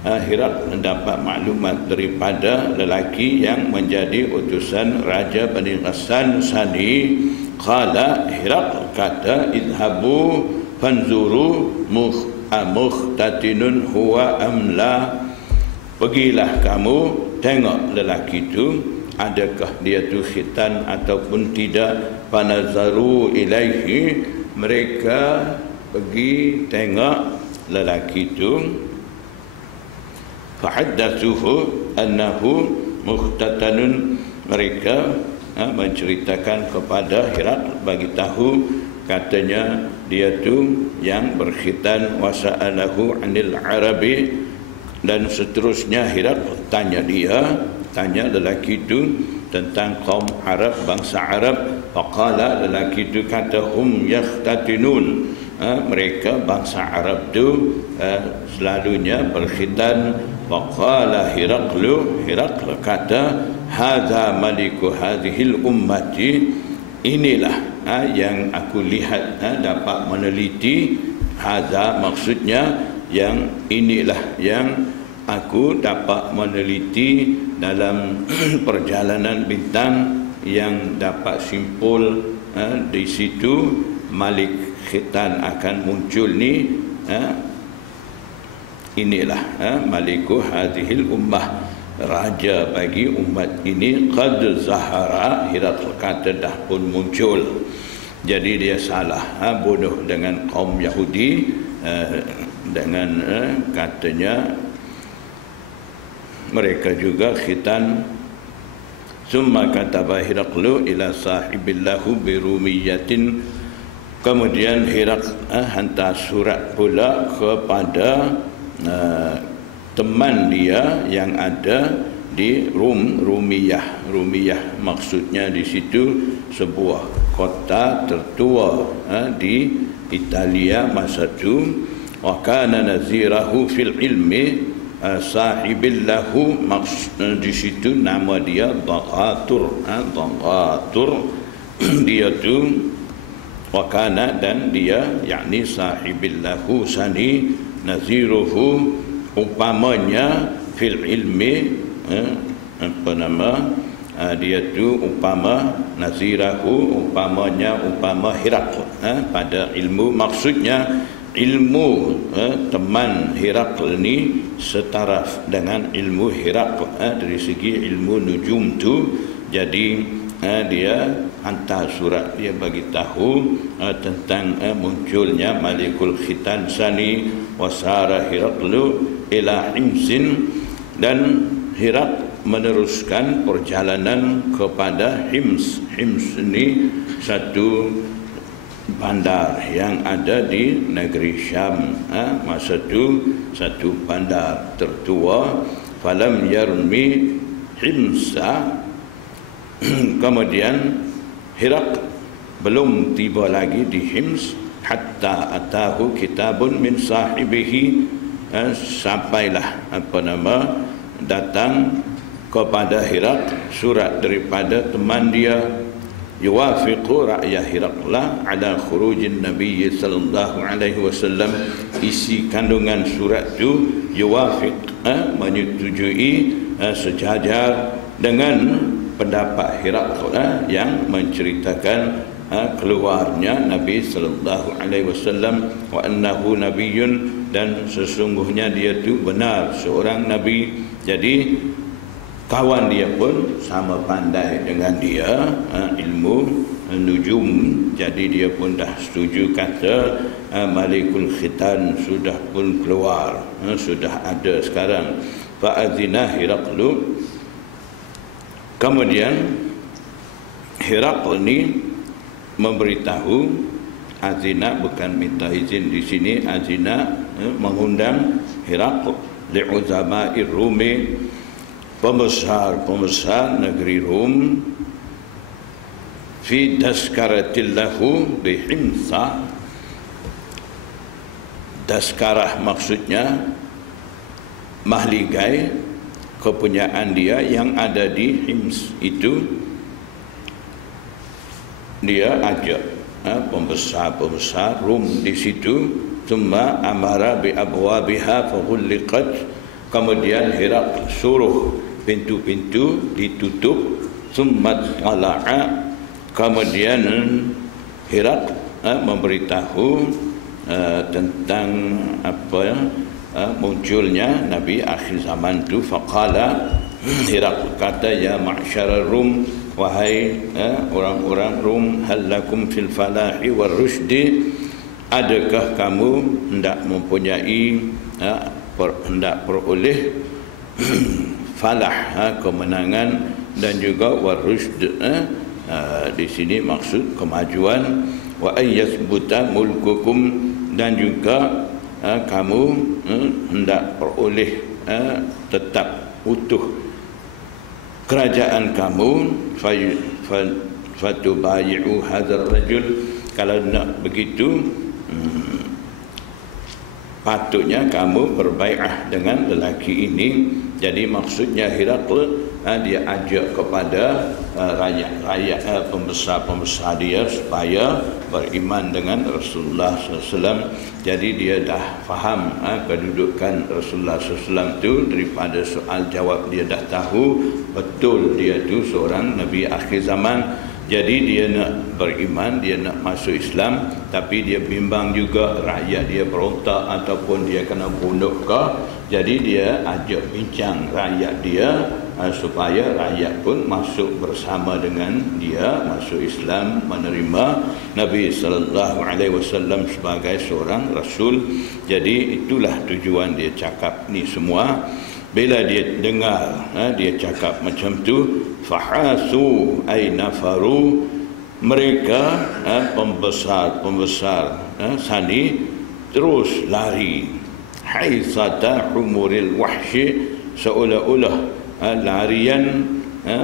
Herakl mendapat maklumat daripada lelaki yang menjadi utusan Raja Bani Ghassan Sani, qala, Herakl kata, idhabu fanzuru mukhtatinun huwa amla, pergilah kamu tengok lelaki itu adakah dia tu khitan ataupun tidak. Panazaru ilaihi, mereka pergi tengok lelaki itu. Fahaddatsuhu annahu mukhtatanun, mereka menceritakan kepada Herakl, bagi tahu katanya dia tu yang berkhitan. Wasa'alahu anil arabi, dan seterusnya Herakl tanya lelaki itu tentang kaum Arab, bangsa Arab. Faqala, lelaki itu kata, hum yakhtatinun, mereka bangsa Arab tu selalunya berkhitan. Faqala Herakl kata, hadza maliku hadhil ummati, inilah yang aku lihat, dapat meneliti. Hadza maksudnya yang inilah yang aku dapat meneliti dalam perjalanan bintang, yang dapat simpul di situ Malik khitan akan muncul ni. Inilah maliku hadhil ummah, raja bagi umat ini. Qad zahara, Herakl kata dah pun muncul. Jadi dia salah bodoh dengan kaum Yahudi dengan katanya mereka juga khitan. Summa kataba Heraklu ila sahibillahu birumiyatin, kemudian Herakl hantar surat pula kepada teman dia yang ada di Rumiyah. Rumiyah maksudnya di situ sebuah kota tertua di Italia masa itu. Wa kana nazirahu fil ilmi, sahibillahu di situ nama dia Daghatur. Dia tu wakana, dan dia yakni sahibillahu sani, naziruhu upamanya, fil ilmi dia tu upama, nazirahu upamanya, upama Herakl pada ilmu. Maksudnya ilmu teman Herakl ni setaraf dengan ilmu Herakl dari segi ilmu nujum tu. Jadi dia hantar surat, dia bagi tahu tentang munculnya Malikul Khitan Sani. Wasara Heraklu ila Himsin, dan Herakl meneruskan perjalanan kepada Hims. Hims ni satu bandar yang ada di negeri Syam. Masa itu satu bandar tertua. Falam yarmi Himsa, kemudian Herakl belum tiba lagi di Hims. Hatta atahu kitabun min sahibihi, sampailah datang kepada Herakl surat daripada teman dia. Yuwafiqu ra'ya Herakl ala khurujin Nabi sallallahu alaihi wasallam, isi kandungan surat itu yuwafiq menyetujui sejajar dengan pendapat Herakl yang menceritakan keluarnya Nabi sallallahu alaihi wasallam, wa annahu nabiyyun, dan sesungguhnya dia tu benar seorang nabi. Jadi kawan dia pun sama pandai dengan dia ilmu nujum. Jadi dia pun dah setuju kata Malikul Khitan sudah pun keluar, sudah ada sekarang. Fa'adzina Heraklu. Kemudian Herakl ni memberitahu, azina bukan minta izin di sini, azina mengundang Herakl li'uzama'ir Rumi, pembesar-pembesar negeri Rum, fi daskaratillahu bihimsa. Daskarah maksudnya mahligai kepunyaan dia yang ada di Hims itu. Dia ajak pembesar-pembesar Rum di situ. Thumma amara bi abwabiha faghulliqat. Kemudian Herakl suruh pintu-pintu ditutup. Thumma tala'a. Kemudian Herakl memberitahu tentang munculnya Nabi akhir zaman tu. Faqala, Herakl kata, ya ma'syara Rum, wahai orang-orang Rum, hal lakum fil falahi war rusydi, adakah kamu hendak mempunyai hendak peroleh falah, kemenangan, dan juga war rusyd, di sini maksud kemajuan, wa ayyasbuta mulkukum, dan juga kamu hendak peroleh tetap utuh kerajaan kamu. Fatubayi'u hadzal rajul. Kalau nak begitu, patutnya kamu berbai'ah dengan lelaki ini. Jadi maksudnya Herakl dia ajak kepada rakyat-rakyat, pembesar-pembesar dia supaya beriman dengan Rasulullah SAW. Jadi dia dah faham kedudukan Rasulullah SAW tu. Daripada soal jawab dia dah tahu betul dia tu seorang Nabi akhir zaman. Jadi dia nak beriman, dia nak masuk Islam, tapi dia bimbang juga rakyat dia berontak ataupun dia kena bunuh ke. Jadi dia ajak bincang rakyat dia supaya rakyat pun masuk bersama dengan dia, masuk Islam, menerima Nabi sallallahu alaihi wasallam sebagai seorang rasul. Jadi itulah tujuan dia cakap ni semua. Bila dia dengar dia cakap macam tu, fahasu ay nafaru, mereka pembesar-pembesar sani terus lari, haisata humuril wahsy, seolah-olah larian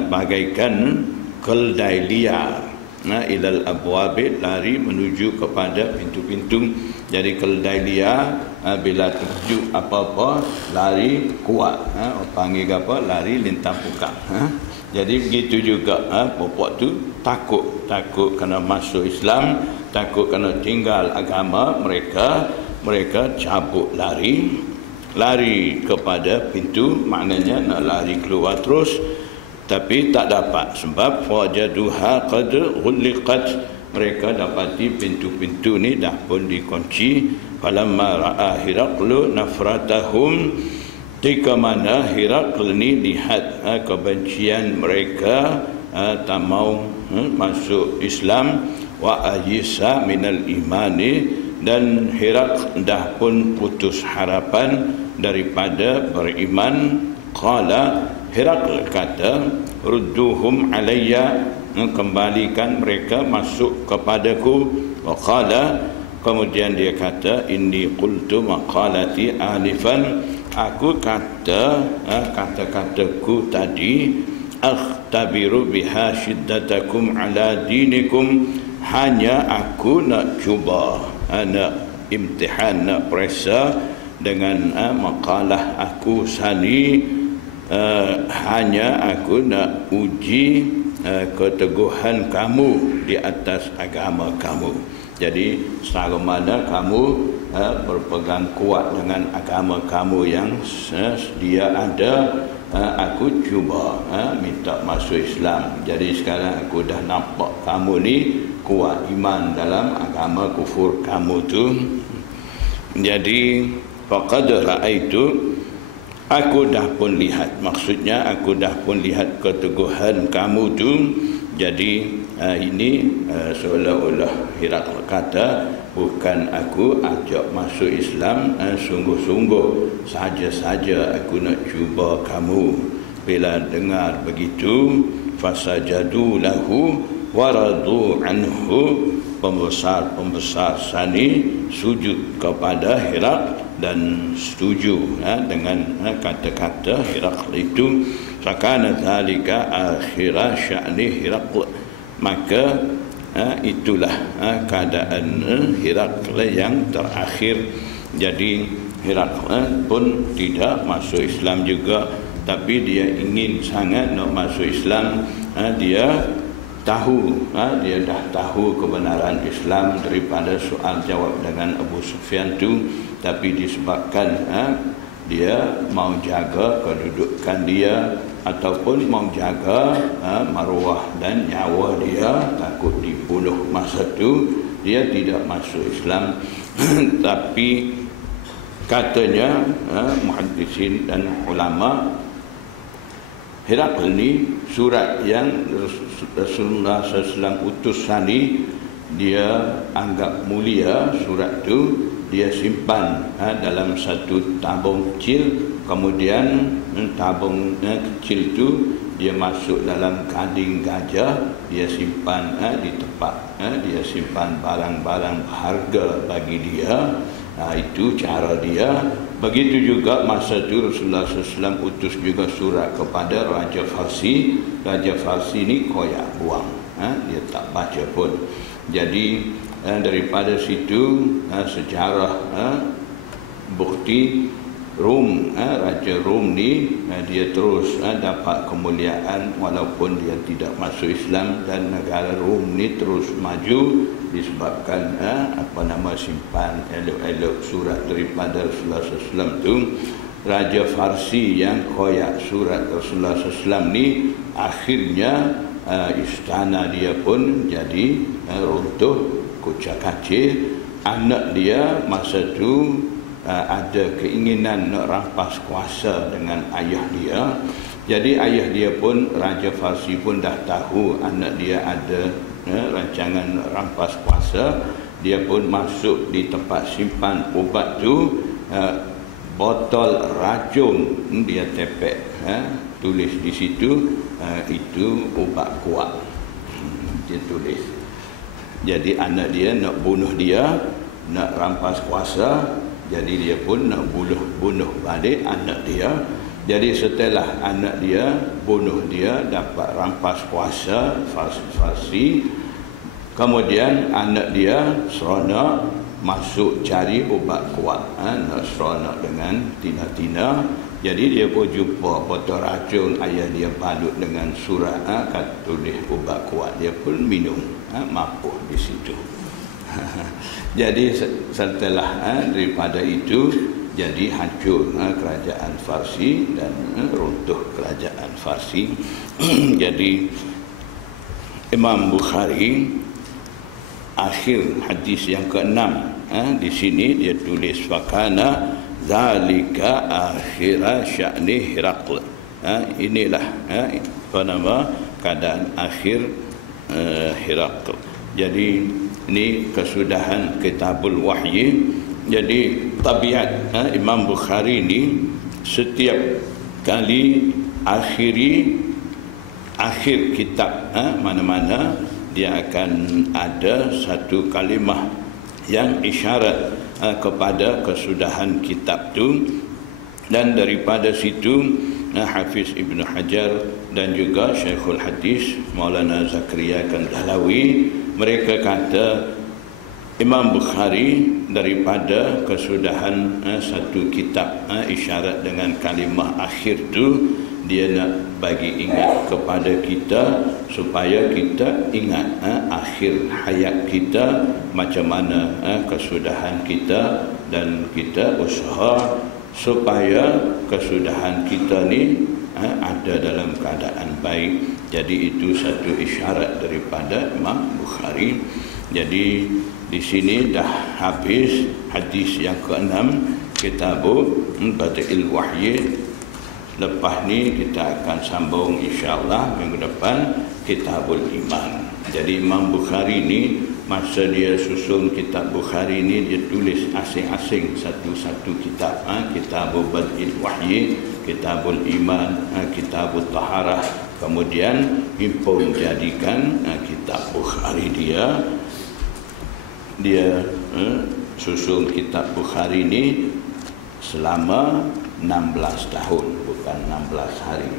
bagaikan keldai liar, ilal abwabi, lari menuju kepada pintu-pintu. Jadi keldai liar bila terkejut apa-apa lari kuat, panggil apa, lari lintang pukak. Jadi begitu juga popok tu takut kena masuk Islam, takut kena tinggal agama mereka. Mereka cabut lari kepada pintu, maknanya nak lari keluar terus, tapi tak dapat sebab wajaduha qad ghulliqat. Mereka dapati pintu-pintu ni dah pun dikunci. Falamma ra'a Herakl nafratahum, ketika mana Herakl ni lihat kebencian mereka, tak mau masuk Islam, wa ayisa minal imani, dan Herakl dah pun putus harapan daripada beriman. Qala, Herakl kata, rudduhum alayya, kembalikan mereka masuk kepadaku. Wa qala, kemudian dia kata, inni qultu maqalati anifan, aku kata kata-kataku tadi, akhtabiru biha shiddatakum ala dinikum, hanya aku nak cuba, nak imtihan, nak periksa dengan makalah aku sani. Hanya aku nak uji keteguhan kamu di atas agama kamu. Jadi selama mana kamu berpegang kuat dengan agama kamu yang dia ada, aku cuba minta masuk Islam. Jadi sekarang aku dah nampak kamu ni kuat iman dalam agama kufur kamu tu. Jadi faqad ra'aitu, aku dah pun lihat, maksudnya aku dah pun lihat keteguhan kamu tu. Jadi ini seolah-olah Herakl kata, bukan aku ajak masuk Islam, sungguh-sungguh saja-saja aku nak cuba kamu. Bila dengar begitu, fasajadu lahu waradu anhu, pembesar-pembesar sani sujud kepada Herakl dan setuju dengan kata-kata Herakl itu. Fakana dzalika akhir sya'ni Herakl, maka itulah keadaan Herakl yang terakhir. Jadi Herakl pun tidak masuk Islam juga, tapi dia ingin sangat nak masuk Islam. Dia dah tahu kebenaran Islam daripada soal jawab dengan Abu Sufyan tu, tapi disebabkan dia mau jaga kedudukan dia ataupun mau jaga maruah dan nyawa dia, takut dibunuh masa tu, dia tidak masuk Islam. Tapi katanya muhaddisin dan ulama, Herakl ni surat yang Rasulullah SAW utus sani, dia anggap mulia surat tu, dia simpan dalam satu tabung kecil. Kemudian tabung kecil tu dia masuk dalam gading gajah, dia simpan di tempat, dia simpan barang-barang berharga bagi dia. Itu cara dia. Begitu juga masa itu Rasulullah SAW utus juga surat kepada Raja Farsi. Raja Farsi ni koyak buang, dia tak baca pun. Jadi daripada situ sejarah bukti Rom, Raja Rom ni dia terus dapat kemuliaan walaupun dia tidak masuk Islam, dan negara Rom ni terus maju disebabkan simpan elok-elok surat daripada Rasulullah SAW tu. Raja Farsi yang koyak surat Rasulullah SAW ni, akhirnya istana dia pun jadi runtuh, kucak-kacir. Anak dia masa tu ada keinginan nak rampas kuasa dengan ayah dia. Jadi ayah dia pun, Raja Farsi pun dah tahu anak dia ada rancangan rampas kuasa. Dia pun masuk di tempat simpan ubat tu, botol racun dia tepek, tulis di situ, itu ubat kuat, dia tulis. Jadi anak dia nak bunuh dia, nak rampas kuasa, jadi dia pun nak bunuh balik anak dia. Jadi setelah anak dia bunuh dia, dapat rampas kuasa Farsi, kemudian anak dia seronok masuk cari ubat kuat, nak seronok dengan tina-tina. Jadi dia pun jumpa botol racun, ayah dia balut dengan surat, tulis ubat kuat, dia pun minum, mapuh di situ. Jadi setelah daripada itu, jadi hancur kerajaan Farsi dan runtuh kerajaan Farsi. Jadi Imam Bukhari akhir hadis yang ke-6 di sini dia tulis fakana zalika akhir sya'ni Herakl. Inilah keadaan akhir Herakl. Jadi ini kesudahan kitabul wahyi. Jadi tabiat Imam Bukhari ni setiap kali akhir kitab mana-mana, dia akan ada satu kalimah yang isyarat kepada kesudahan kitab tu. Dan daripada situ Hafiz Ibn Hajar dan juga Syekhul Hadis Maulana Zakaria Kandahlawi, mereka kata Imam Bukhari daripada kesudahan satu kitab isyarat dengan kalimah akhir tu, dia nak bagi ingat kepada kita supaya kita ingat akhir hayat kita macam mana kesudahan kita, dan kita usaha supaya kesudahan kita ni ada dalam keadaan baik. Jadi itu satu isyarat daripada Imam Bukhari. Jadi di sini dah habis hadis yang ke-6 kitab Bada'il Wahyi. Lepas ni kita akan sambung insya-Allah minggu depan Kitabul Iman. Jadi Imam Bukhari ni masa dia susun kitab Bukhari ni dia tulis asing-asing satu-satu kitab. Kitabul Bada'il Wahyi, Kitabul Iman, Kitabul Taharah. Kemudian himpun jadikan kitab Bukhari dia susun kitab Bukhari ni selama 16 tahun, bukan 16 hari.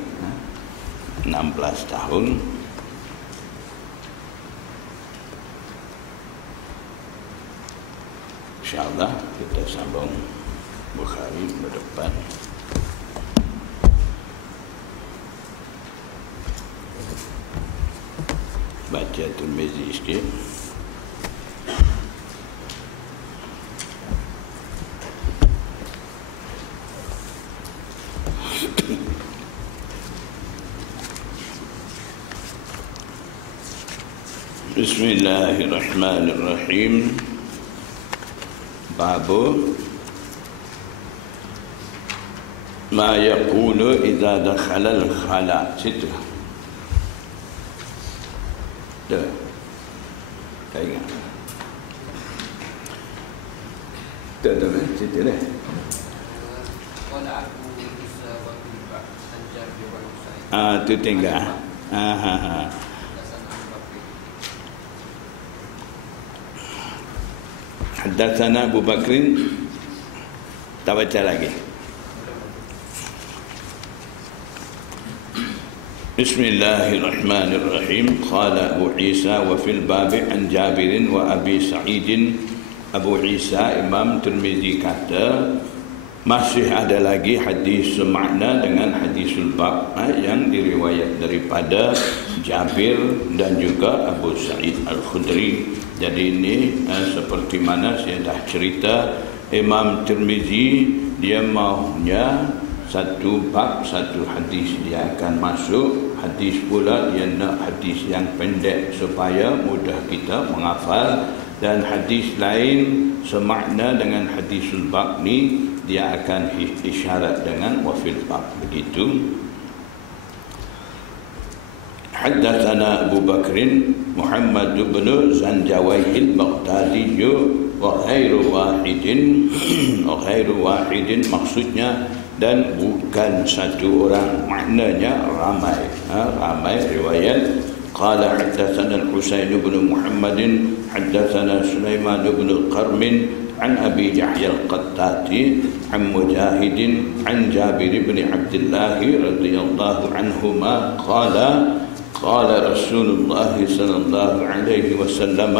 16 tahun. InsyaAllah kita sambung Bukhari ke depan. Baca Tirmizi sikit. Bismillahirrahmanirrahim. Babu ma yaqulu idza dakhala al-khala. Situ. Dah. Tak ingat. Tak ada situ dah. Tu tinggal. Haddatsana Abu Bakrin, tak baca lagi. Bismillahirrahmanirrahim. Qala Abu Isa wa fil bab an Jabir wa Abi Sa'id. Abu Isa Imam Tirmizi kata masih ada lagi hadis semakna dengan hadisul bab yang diriwayat daripada Jabir dan juga Abu Sa'id Al-Khudri. Jadi ini seperti mana saya dah cerita, Imam Tirmizi dia maunya satu bab satu hadis dia akan masuk. Hadis pula dia nak hadis yang pendek supaya mudah kita menghafal, dan hadis lain semakna dengan hadisul bab ni dia akan isyarat dengan wafil bab begitu. Haddatsana Abu Bakrin Muhammad bin Zanjawi al-Baghdadi wa ghairu wahidin maksudnya dan bukan satu orang, maknanya ramai riwayat. Qala haddatsana al-Husain bin Muhammad haddatsana Sulaiman bin Qarm an Abi Yahya al-Qattati an Mujahid an Jabir bin Abdullah radhiyallahu anhuma qala qala Rasulullah sallallahu alaihi wasallam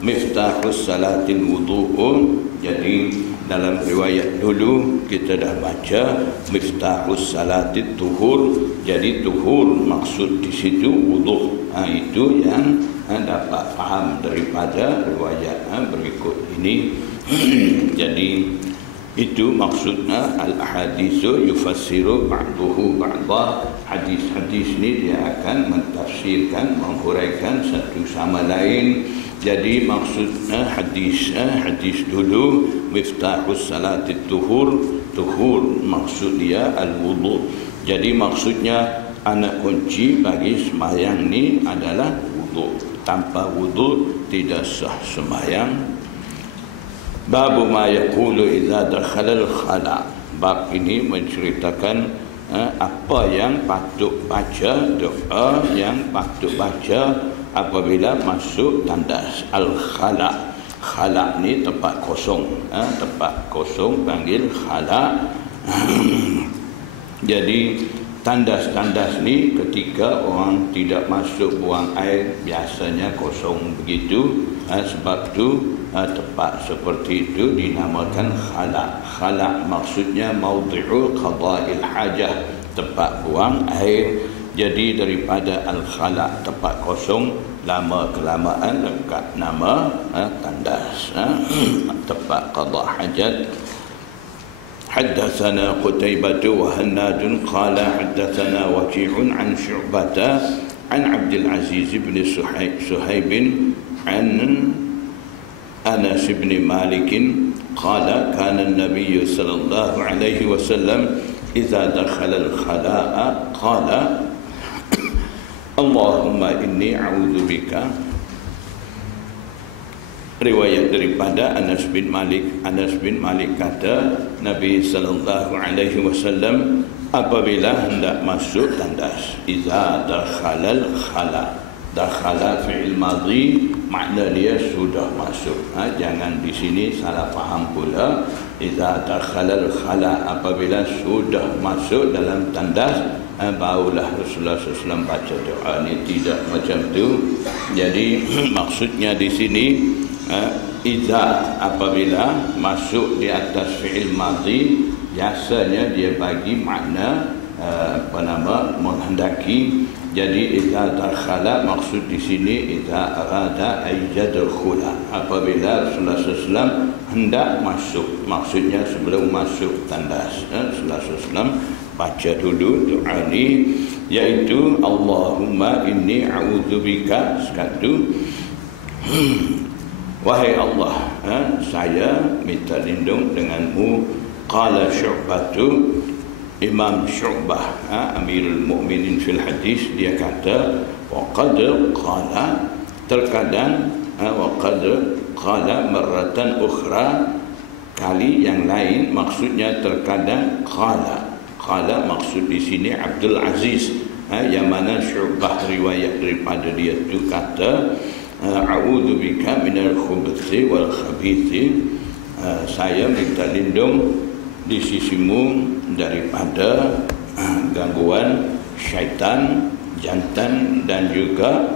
miftahus salatil wudu'. Jadi dalam riwayat dulu kita dah baca miftahus salatit tuhur. Jadi tuhur maksud di situ wudu'. Itu yang dapat faham daripada riwayat berikut ini. Jadi itu maksudnya al-ahaditsu yufassiru ba'duhu ba'dha. Hadis-hadis ni dia akan mentafsirkan, menghuraikan satu sama lain. Jadi maksudnya hadis dulu miftahus salatit tuhur. Tuhur maksud dia al-wudu. Jadi maksudnya anak kunci bagi sembahyang ni adalah wudu. Tanpa wudu tidak sah sembahyang. Babu ma yaqulu idza dakhala al-khala. Bab ini menceritakan apa yang patut baca, doa yang patut baca apabila masuk tandas al-khala. Khala ni tempat kosong, tempat kosong panggil khala. Jadi tandas-tandas ni ketika orang tidak masuk buang air biasanya kosong begitu. Sebab tu tempat seperti itu dinamakan khala. Khala maksudnya maudhi'u qada'il hajah, tempat buang air. Jadi daripada al-khala tempat kosong, lama kelamaan lekat nama tandas, tempat qada' hajat. حدثنا قتيبة وهناد قال حدثنا وكيع عن شعبة عن عبد العزيز بن صهيب عن أنس بن مالك قال كان النبي صلى الله عليه وسلم إذا دخل الخلاء قال اللهم إني أعوذ بك. Riwayat daripada Anas bin Malik. Anas bin Malik kata Nabi sallallahu alaihi wasallam apabila hendak masuk tandas, iza dakhalal khala. Dakhala fi'il madhi, makna dia sudah masuk. Jangan di sini salah faham pula. Iza dakhalal khala, apabila sudah masuk dalam tandas, barulah Rasulullah SAW baca doa. Ini tidak macam tu. Jadi maksudnya di sini iza apabila masuk di atas fi'il madhi, biasanya dia bagi makna menghendaki. Jadi iza dakhala, maksud di sini iza arada ayyadkhula, apabila Rasulullah SAW hendak masuk, maksudnya sebelum masuk tandas. Rasulullah SAW baca dulu doa ni, iaitu Allahumma inni a'udzubika, sekatu wahai Allah, saya minta lindung denganmu. Qala Syu'batu, Imam Syu'bah, Amirul Mukminin fil hadis, dia kata waqad qala, terkadang waqad qala marratan ukhra, kali yang lain, maksudnya terkadang qala. Qala maksud di sini Abdul Aziz, yang mana Syu'bah riwayat daripada dia tu kata a'udzu bika minal khubuthi wal khabithi, saya minta lindung di sisimu daripada gangguan syaitan jantan dan juga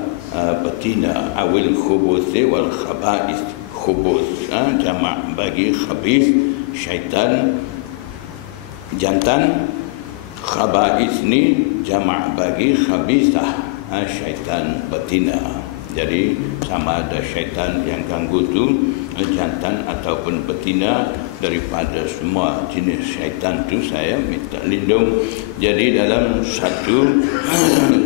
betina. Awil khubuthi wal khaba'ith, khubuth jamak bagi khabith, syaitan jantan, khaba'ith ni jamak bagi khabithah, syaitan betina. Jadi sama ada syaitan yang ganggu tu jantan ataupun betina, daripada semua jenis syaitan tu saya minta lindung. Jadi dalam satu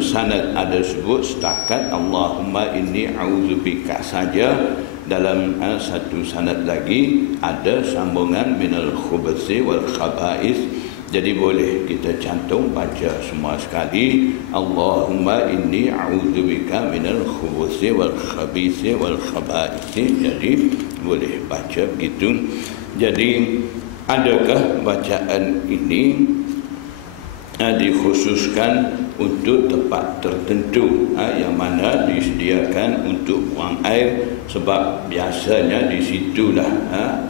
sanad ada sebut setakat Allahumma inni a'udzubika saja. Dalam satu sanad lagi ada sambungan minal khubuthi wal khaba'ith. Jadi boleh kita cantum baca semua sekali, Allahumma inni a'udzubika minal khubuthi wal khabithi wal khaba'ith. Jadi boleh baca begitu. Jadi adakah bacaan ini dikhususkan untuk tempat tertentu yang mana disediakan untuk buang air, sebab biasanya di situlah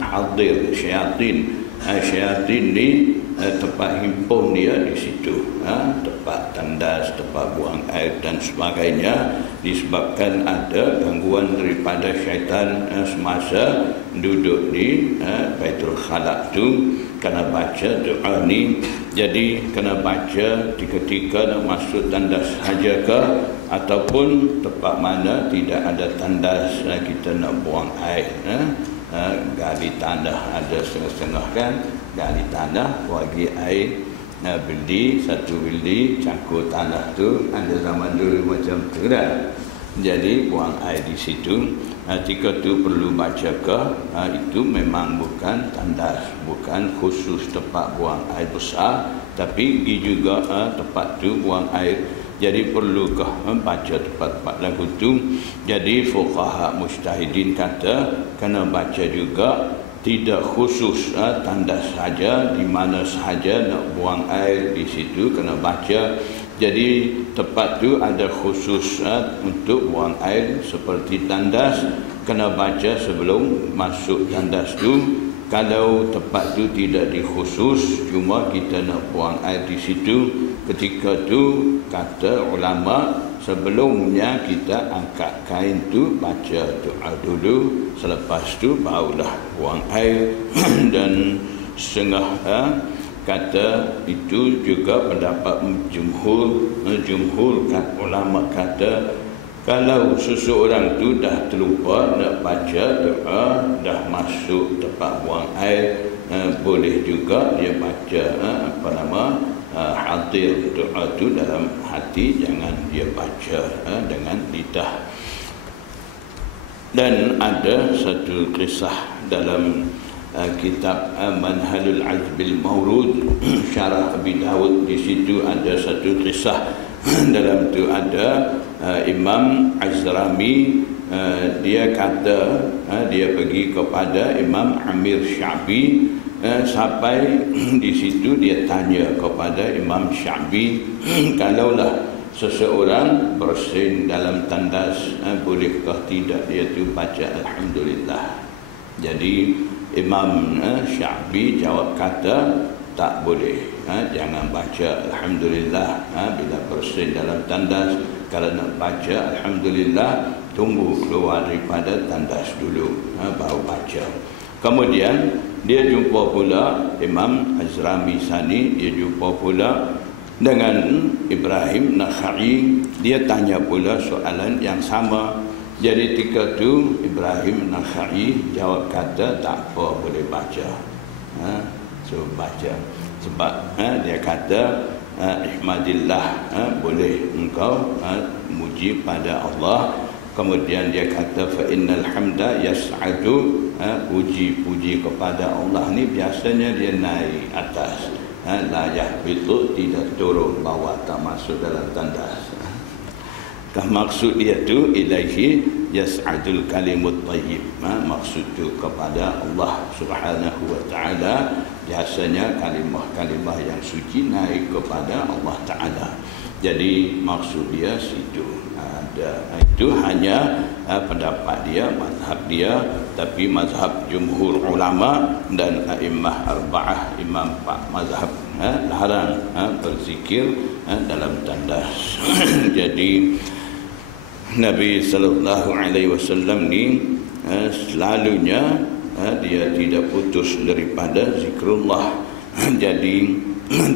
hadir syaitan. Syaitan ni tempat himpun dia di situ, tempat tandas, tempat buang air dan sebagainya, disebabkan ada gangguan daripada syaitan semasa duduk di Baitul Khala tu. Kena baca doa ni. Jadi kena baca ketika nak masuk tandas saja ke, ataupun tempat mana tidak ada tandas kita nak buang air, gali tanah, ada setengah-setengah kan, gali tanah bagi air, bildi, satu bildi cangkul tanah tu, ada zaman dulu macam tu dah. Jadi buang air di situ. Ketika tu perlu baca ke, itu memang bukan tandas, bukan khusus tempat buang air besar, tapi pergi juga tempat tu buang air. Jadi perlukah baca tempat-tempat lagu tu? Jadi fuqaha mujtahidin kata kena baca juga, tidak khusus tandas saja, di mana sahaja nak buang air di situ kena baca. Jadi tempat tu ada khusus untuk buang air seperti tandas, kena baca sebelum masuk tandas tu. Kalau tempat tu tidak dikhusus, cuma kita nak buang air di situ, ketika tu kata ulama sebelumnya kita angkat kain tu baca doa dulu, selepas tu barulah buang air. Dan setengah kata itu juga pendapat jumhur ulama kata Kalau seseorang tu dah terlupa nak baca doa, dah masuk tempat buang air, boleh juga dia baca hadir doa tu dalam hati, jangan dia baca dengan lidah. Dan ada satu kisah dalam kitab Manhalul Azbil Mawrud Syarah Abi Dawud. Di situ ada satu kisah. Dalam tu ada Imam Azrami, dia kata dia pergi kepada Imam Amir Sya'bi, sampai di situ dia tanya kepada Imam Sya'bi, kalaulah seseorang bersin dalam tandas, bolehkah tidak dia tu baca Alhamdulillah? Jadi Imam Sya'bi jawab kata tak boleh, jangan baca Alhamdulillah bila bersin dalam tandas. Kalau nak baca Alhamdulillah, tunggu keluar daripada tandas dulu, baru baca. Kemudian dia jumpa pula Imam Azrami Sani, dia jumpa pula dengan Ibrahim Nakhai, dia tanya pula soalan yang sama. Jadi ketika tu Ibrahim Nakhai jawab kata tak apa, boleh baca. So baca, sebab dia kata ihmadillah, boleh engkau muji pada Allah. Kemudian dia kata fa innal hamda yas'adu, puji kepada Allah ni biasanya dia naik atas, la yahbitu, tidak turun bawah, tak masuk dalam tandas. Maksud dia tu ilaihi yas'adul kalimut tayyib, maksud tu kepada Allah Subhanahu wa taala, biasanya kalimah-kalimah yang suci naik kepada Allah taala. Jadi maksud dia situ ada. Itu hanya pendapat dia, mazhab dia, tapi mazhab jumhur ulama dan a'immah arba'ah, imam mazhab larang berzikir dalam tandas. Jadi Nabi sallallahu alaihi wasallam ni selalunya dia tidak putus daripada zikrullah. Jadi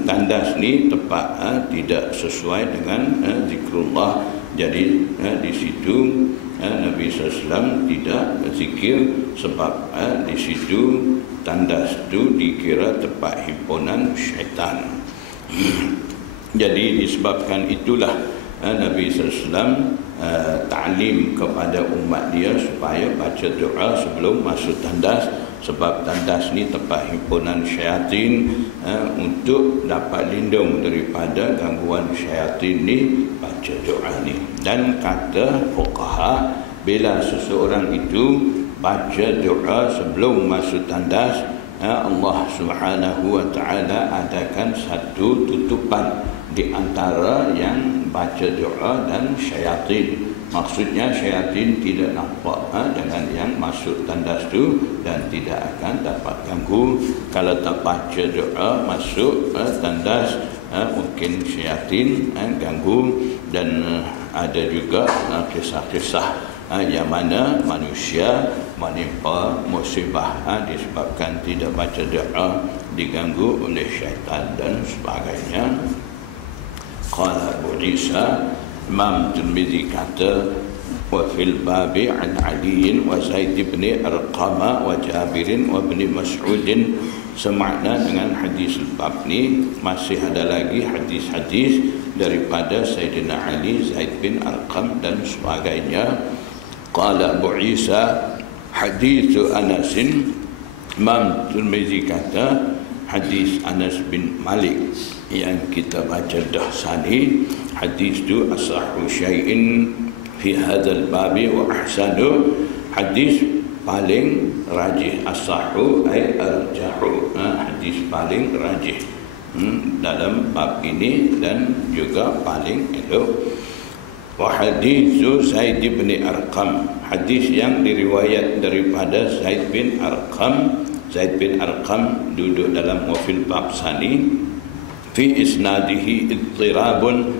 tandas ni tempat tidak sesuai dengan zikrullah. Jadi di situ Nabi SAW tidak zikir, sebab di situ tandas tu dikira tempat himpunan syaitan. Jadi disebabkan itulah Nabi SAW ta'lim kepada umat dia supaya baca doa sebelum masuk tandas, sebab tandas ni tempat himpunan syaitan. Untuk dapat lindung daripada gangguan syaitan ni, baca doa ni. Dan kata fuqaha, bila seseorang itu baca doa sebelum masuk tandas, Allah Subhanahu wa taala adakan satu tutupan di antara yang baca doa dan syaitan. Maksudnya syaitan tidak nampak dengan yang masuk tandas tu dan tidak akan dapat ganggu. Kalau tak baca doa masuk tandas, mungkin syaitan ganggu. Dan ada juga kisah-kisah yang mana manusia menimpa musibah disebabkan tidak baca doa, diganggu oleh syaitan dan sebagainya. Qala Abu Isa, Imam Tirmizi kata, wa fil babi an Ali wa Zaid bin Arqam wa Jabir wa bin Mas'ud, semakna dengan hadis bab ni. Masih ada lagi hadis-hadis daripada Sayyidina Ali, Zaid bin Arqam dan sebagainya. Qala Abu Isa, hadis Anas, Imam Tirmizi kata hadis Anas bin Malik yang kita baca dah sani, hadis tu asahhu syai'in fi hadzal babi wa ahsanu, hadis paling rajih. Asahhu ay arjahu, hadis paling rajih dalam bab ini dan juga paling elok. Wa hadis Zaid bin Arqam, hadis yang diriwayat daripada Zaid bin Arqam. Zaid bin Arqam duduk dalam wafil bab sani. Fi isnadihi ittirabun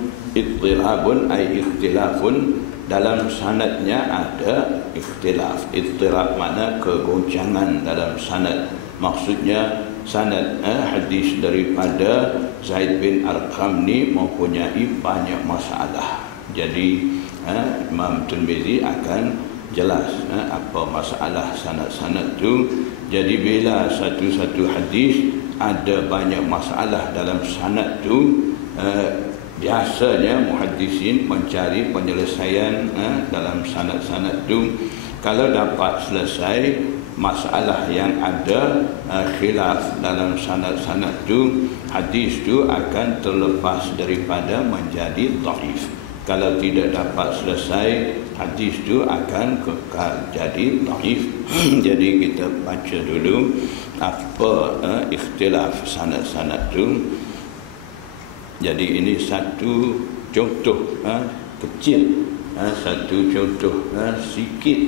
ay ikhtilafun, dalam sanadnya ada ikhtilaf. Ittirab makna kegoncangan dalam sanad. Maksudnya sanad hadis daripada Zaid bin Arqam ni mempunyai banyak masalah. Jadi Imam Tirmizi akan jelas apa masalah sanad-sanad tu. Jadi bila satu-satu hadis ada banyak masalah dalam sanad tu, biasanya muhaddisin mencari penyelesaian dalam sanad-sanad tu. Kalau dapat selesai masalah yang ada khilaf dalam sanad-sanad tu, hadis tu akan terlepas daripada menjadi dhaif. Kalau tidak dapat selesai, hadis tu akan kekal jadi dhaif. Jadi kita baca dulu apa ikhtilaf sanad-sanad tu. Jadi ini satu contoh kecil, satu contoh sikit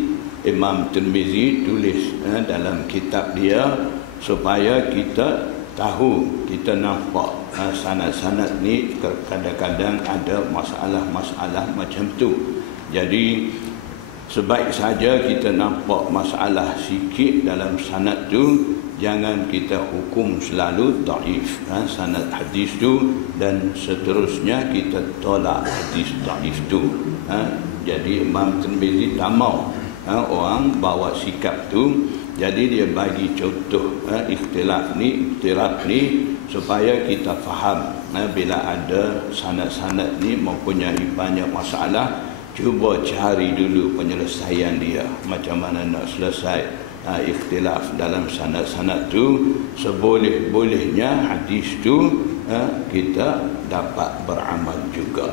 Imam Tirmizi tulis dalam kitab dia supaya kita tahu, kita nampak sanad-sanad ni kadang-kadang ada masalah-masalah macam tu. Jadi sebaik saja kita nampak masalah sikit dalam sanad tu, jangan kita hukum selalu dhaif sanad hadis tu, dan seterusnya kita tolak hadis dhaif tu. Jadi Imam Tirmizi tak mau orang bawa sikap tu. Jadi dia bagi contoh ikhtilaf ni supaya kita faham bila ada sanad-sanad ni mempunyai banyak masalah, cuba cari dulu penyelesaian dia, macam mana nak selesai ikhtilaf dalam sanad-sanad tu. Seboleh-bolehnya hadis tu kita dapat beramal juga.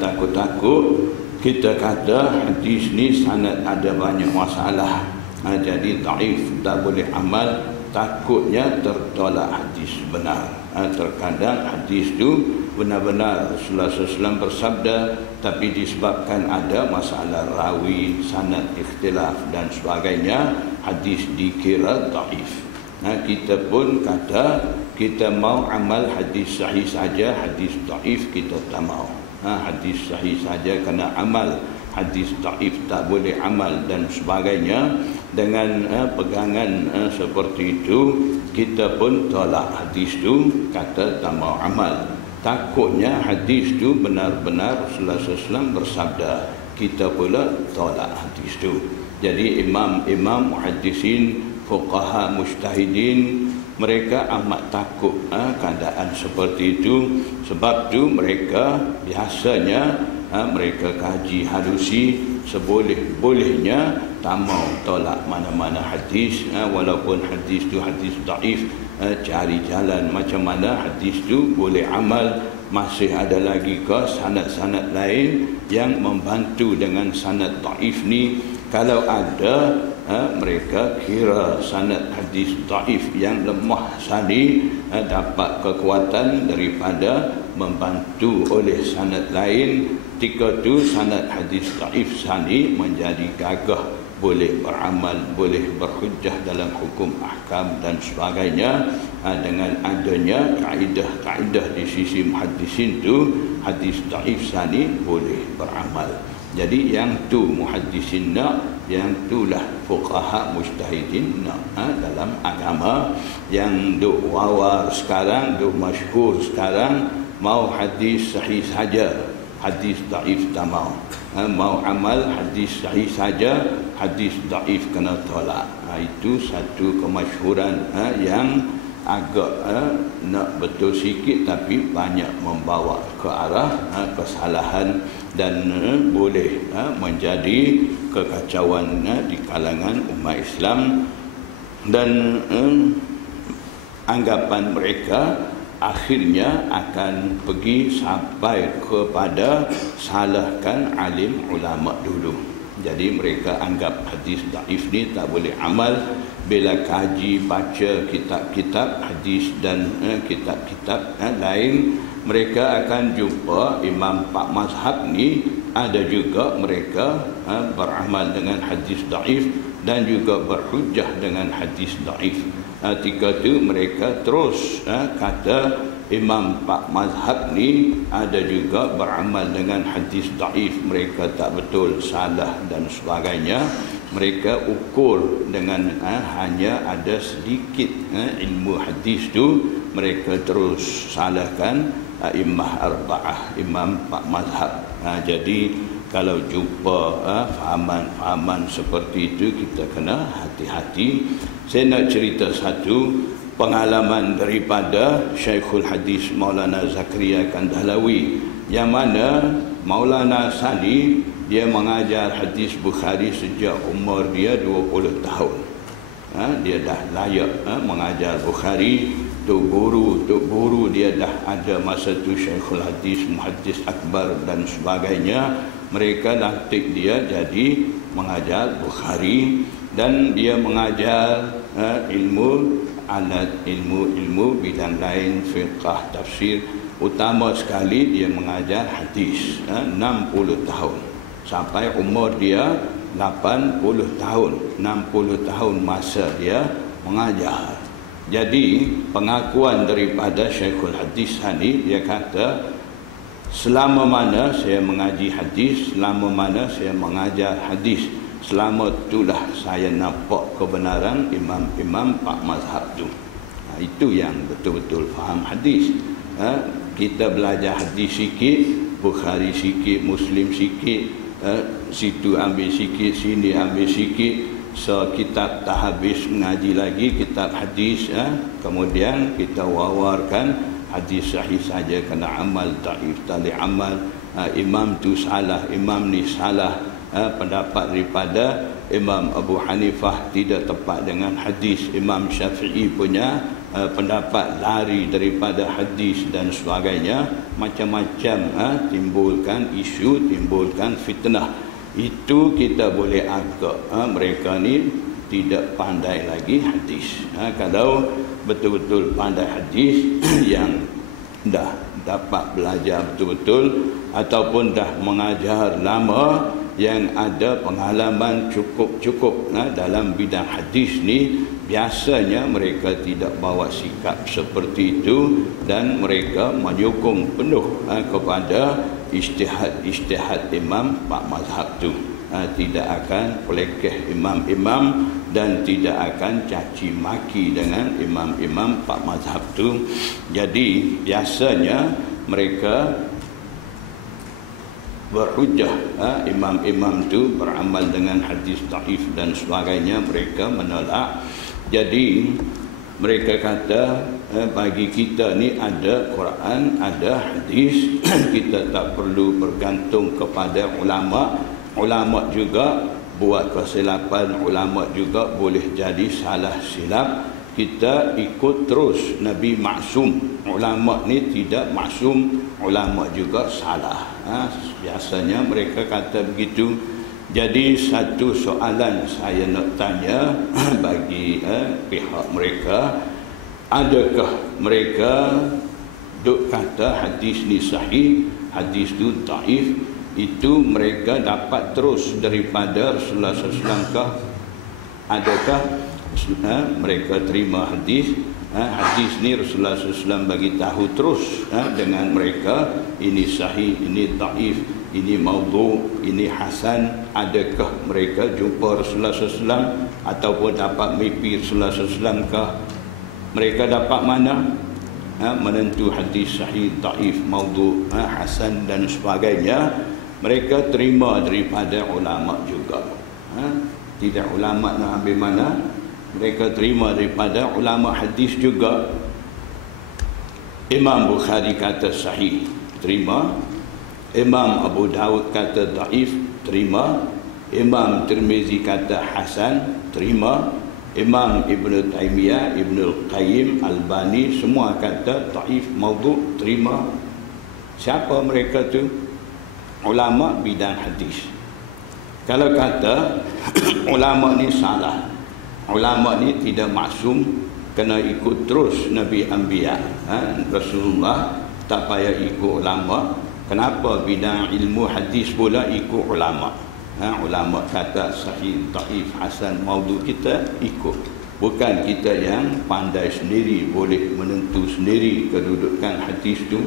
Takut-takut kita kata hadis ni sanad ada banyak masalah, jadi dhaif, tak boleh amal, takutnya tertolak hadis benar. Terkadang hadis tu benar-benar Rasulullah SAW bersabda, tapi disebabkan ada masalah rawi, sanad ikhtilaf dan sebagainya, hadis dikira dhaif. Kita pun kata kita mau amal hadis sahih saja, hadis dhaif kita tak mau. Hadis sahih saja kena amal, hadis dhaif tak boleh amal dan sebagainya. Dengan pegangan seperti itu, kita pun tolak hadis tu, kata tak mau amal. Takutnya hadis tu benar-benar Rasulullah SAW bersabda, kita pula tolak hadis tu. Jadi imam-imam muhaddisin, fuqaha mujtahidin, mereka amat takut keadaan seperti itu. Sebab tu mereka biasanya mereka kaji halusi, seboleh-bolehnya tak mau tolak mana-mana hadis, walaupun hadis tu hadis dhaif. Cari jalan macam mana hadis tu boleh amal. Masih ada lagi ke sanad-sanad lain yang membantu dengan sanad dhaif ni? Kalau ada, mereka kira sanad hadis dhaif yang lemah sani dapat kekuatan daripada membantu oleh sanad lain. Ketika tu sanad hadis dhaif sani menjadi gagah, boleh beramal, boleh berhujjah dalam hukum ahkam dan sebagainya. Dengan adanya kaedah-kaedah di sisi muhaddisin tu, hadis dhaif sani boleh beramal. Jadi yang tu muhaddisin nak, yang itulah fuqaha mujtahidin nak dalam agama. Yang duk wawar sekarang, duk masyhur sekarang, mau hadis sahih saja, hadis dhaif tak mau. Mau amal hadis sahih saja, hadis dhaif kena tolak. Itu satu kemasyhuran yang agak nak betul sikit, tapi banyak membawa ke arah kesalahan dan boleh menjadi kekacauan di kalangan umat Islam. Dan anggapan mereka akhirnya akan pergi sampai kepada salahkan alim ulama dulu. Jadi mereka anggap hadis dhaif ni tak boleh amal. Bila kaji baca kitab-kitab hadis dan kitab-kitab lain, mereka akan jumpa imam pak mazhab ni ada juga mereka beramal dengan hadis dhaif dan juga berhujjah dengan hadis dhaif. Ketika itu mereka terus kata imam pak mazhab ni ada juga beramal dengan hadis dhaif, mereka tak betul, salah dan sebagainya. Mereka ukur dengan hanya ada sedikit ilmu hadis tu, mereka terus salahkan imam arba'ah, imam pak mazhab. Jadi kalau jumpa fahaman-fahaman seperti itu, kita kena hati-hati. Saya nak cerita satu pengalaman daripada Syekhul Hadis Maulana Zakaria Kandahlawi, yang mana Maulana Sani dia mengajar hadis Bukhari sejak umur dia 20 tahun. Dia dah layak mengajar Bukhari. Tok guru dia dah ada masa tu, Syekhul Hadis, Muhaddis Akbar dan sebagainya. Mereka lantik dia jadi mengajar Bukhari, dan dia mengajar ilmu alat, ilmu bidang lain, fiqh, tafsir. Utama sekali dia mengajar hadis 60 tahun sampai umur dia 80 tahun. 60 tahun masa dia mengajar. Jadi pengakuan daripada Syekhul Hadis Hani, dia kata, selama mana saya mengaji hadis, selama mana saya mengajar hadis, selama itulah saya nampak kebenaran imam-imam pak mazhab tu. Itu yang betul-betul faham hadis. Kita belajar hadis sikit, Bukhari sikit, Muslim sikit, situ ambil sikit, sini ambil sikit. So kitab tak habis mengaji lagi kitab hadis, kemudian kita wawarkan hadis sahih saja kena amal, dhaif tali amal, imam tu salah, imam ni salah, pendapat daripada Imam Abu Hanifah tidak tepat dengan hadis, Imam Syafi'i punya pendapat lari daripada hadis dan sebagainya. Macam-macam timbulkan isu, timbulkan fitnah. Itu kita boleh agak mereka ni tidak pandai lagi hadis. Kalau betul-betul pandai hadis yang dah dapat belajar betul-betul ataupun dah mengajar lama, yang ada pengalaman cukup dalam bidang hadis ni, biasanya mereka tidak bawa sikap seperti itu, dan mereka menyokong penuh kepada ijtihad imam pak mazhab tu. Tidak akan pelekeh imam-imam dan tidak akan caci maki dengan imam-imam pak mazhab tu. Jadi biasanya mereka berhujah, imam-imam tu beramal dengan hadis dhaif dan sebagainya, mereka menolak. Jadi mereka kata, bagi kita ni ada Quran, ada hadis, kita tak perlu bergantung kepada ulama. Ulama juga buat kesilapan, ulama juga boleh jadi salah silap. Kita ikut terus, Nabi maksum, ulama ni tidak maksum, ulama juga salah. Biasanya mereka kata begitu. Jadi satu soalan saya nak tanya bagi pihak mereka, adakah mereka duk kata hadis ni sahih, hadis tu dhaif, itu mereka dapat terus daripada Rasulullah SAW kah? Adakah mereka terima hadis, hadis ni Rasulullah SAW bagi tahu terus dengan mereka, ini sahih, ini dhaif, ini maudhu, ini hasan. Adakah mereka jumpa Rasulullah SAW ataupun dapat mimpi Rasulullah SAW kah? Mereka dapat mana menentu hadis sahih, dhaif, maudhu, hasan dan sebagainya? Mereka terima daripada ulama juga. Tidak ulama nak ambil mana, mereka terima daripada ulama hadis juga. Imam Bukhari kata sahih, terima. Imam Abu Dawud kata dhaif, terima. Imam Tirmizi kata hasan, terima. Imam Ibn Taymiyah, Ibn Al-Qayyim, Albani, semua kata dhaif, maudhu, terima. Siapa mereka tu? Ulama bidang hadis. Kalau kata ulama ni salah, ulama ni tidak maksum, kena ikut terus Nabi Anbiya, Rasulullah, tak payah ikut ulama. Kenapa bidang ilmu hadis pula ikut ulama? Ulama kata sahih, dhaif, hasan, maudhu, kita ikut. Bukan kita yang pandai sendiri, boleh menentu sendiri kedudukan hadis tu.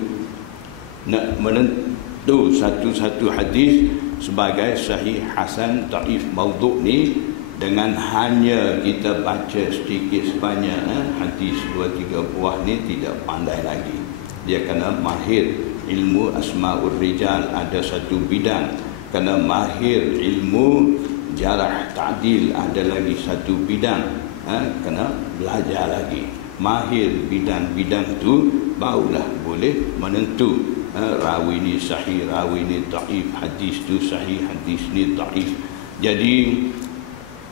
Nak menentu satu-satu hadis sebagai sahih, hasan, dhaif, maudhu ni dengan hanya kita baca sedikit sebanyak hadis 2-3 buah ni tidak pandai lagi. Dia kena mahir ilmu asma'ur rijal, ada satu bidang Kena mahir ilmu jarah ta'dil, ada lagi satu bidang, kena belajar lagi. Mahir bidang-bidang tu barulah boleh menentu rawi ni sahih, rawi ni dhaif, hadis tu sahih, hadis ni dhaif. Jadi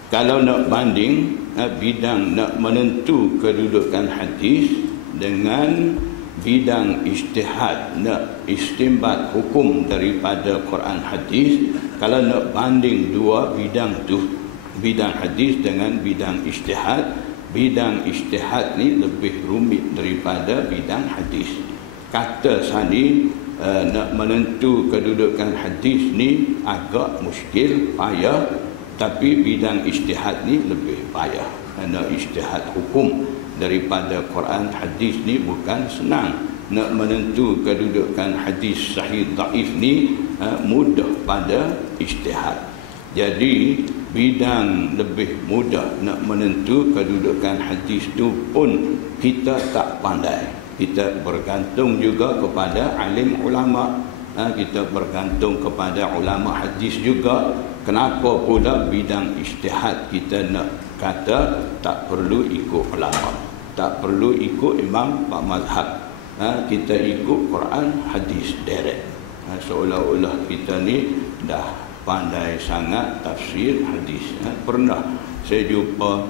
kalau nak banding bidang nak menentu kedudukan hadis dengan bidang ijtihad nak istinbat hukum daripada Quran hadis, kalau nak banding dua bidang tu, bidang hadis dengan bidang ijtihad, bidang ijtihad ni lebih rumit daripada bidang hadis. Kata sani nak menentu kedudukan hadis ni agak muskil, payah, tapi bidang ijtihad ni lebih payah. Nak ijtihad hukum daripada Quran hadis ni bukan senang. Nak menentu kedudukan hadis sahih dhaif ni mudah pada ijtihad. Jadi bidang lebih mudah nak menentu kedudukan hadis tu pun kita tak pandai. Kita bergantung juga kepada alim ulama. Kita bergantung kepada ulama hadis juga. Kenapa pula bidang ijtihad kita nak kata tak perlu ikut ulama, tak perlu ikut imam pak mazhab, kita ikut Quran hadis direct. Seolah-olah kita ni dah pandai sangat tafsir hadis. Pernah saya jumpa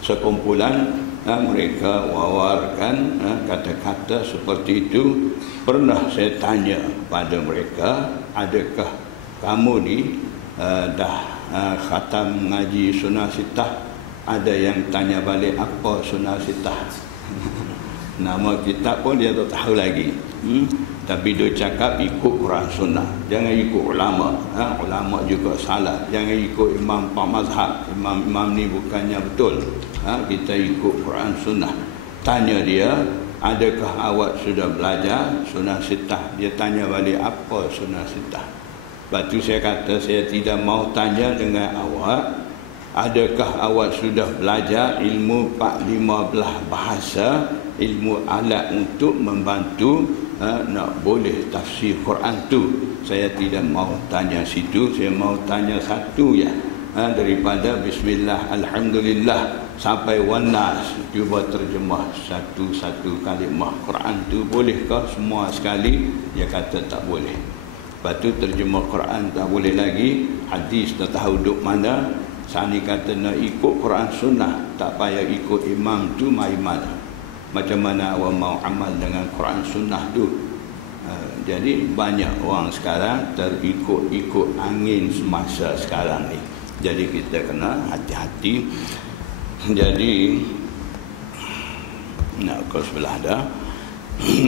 sekumpulan mereka wawarkan kata-kata seperti itu. Pernah saya tanya pada mereka, adakah kamu ni dah khatam ngaji sunnah sittah? Ada yang tanya balik, apa sunnah sittah? Nama kitab pun dia tak tahu lagi. Tapi dia cakap ikut Quran sunnah, jangan ikut ulama. Ulama juga salah, jangan ikut imam pak mazhab. Imam ni bukannya betul. Kita ikut Quran sunnah. Tanya dia, adakah awak sudah belajar sunnah sittah? Dia tanya balik, apa sunnah sittah? Lepas tu saya kata, saya tidak mau tanya dengan awak, adakah awak sudah belajar ilmu 15 bahasa, ilmu alat untuk membantu nak boleh tafsir Quran tu. Saya tidak mau tanya situ, saya mau tanya satu ya, daripada bismillah alhamdulillah sampai wanas, cuba terjemah satu-satu kalimah Quran tu, bolehkah semua sekali? Dia kata tak boleh. Lepas tu terjemah Quran tak boleh lagi, hadis tak tahu duk mana. Sani kata nak ikut Quran sunnah, tak payah ikut imam tu, mai mana. Macam mana awak mau amal dengan Quran sunnah tu? Jadi banyak orang sekarang terikut-ikut angin semasa sekarang ni. Jadi kita kena hati-hati. Jadi nak kau sebelah dah.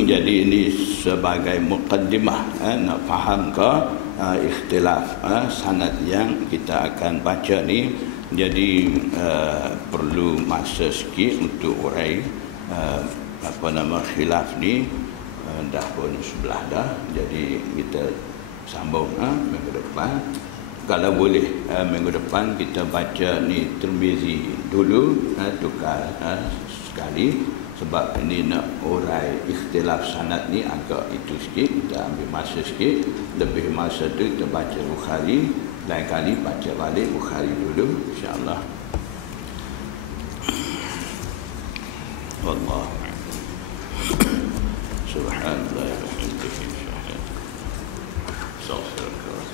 Jadi ini sebagai muqaddimah, nak faham ke ikhtilaf sanad yang kita akan baca ni. Jadi perlu masa sikit untuk urai khilaf ni. Dah pun sebelah dah, jadi kita sambung minggu depan kalau boleh. Minggu depan kita baca ni Tirmizi dulu, tukar sekali, sebab ini nak urai ikhtilaf sanad ni agak itu sikit, kita ambil masa sikit. Lebih masa tu kita baca Bukhari, lain kali baca balik Bukhari dulu, insya-Allah. Wallahu subhanallah wa bihamdihi. Astaghfirullah.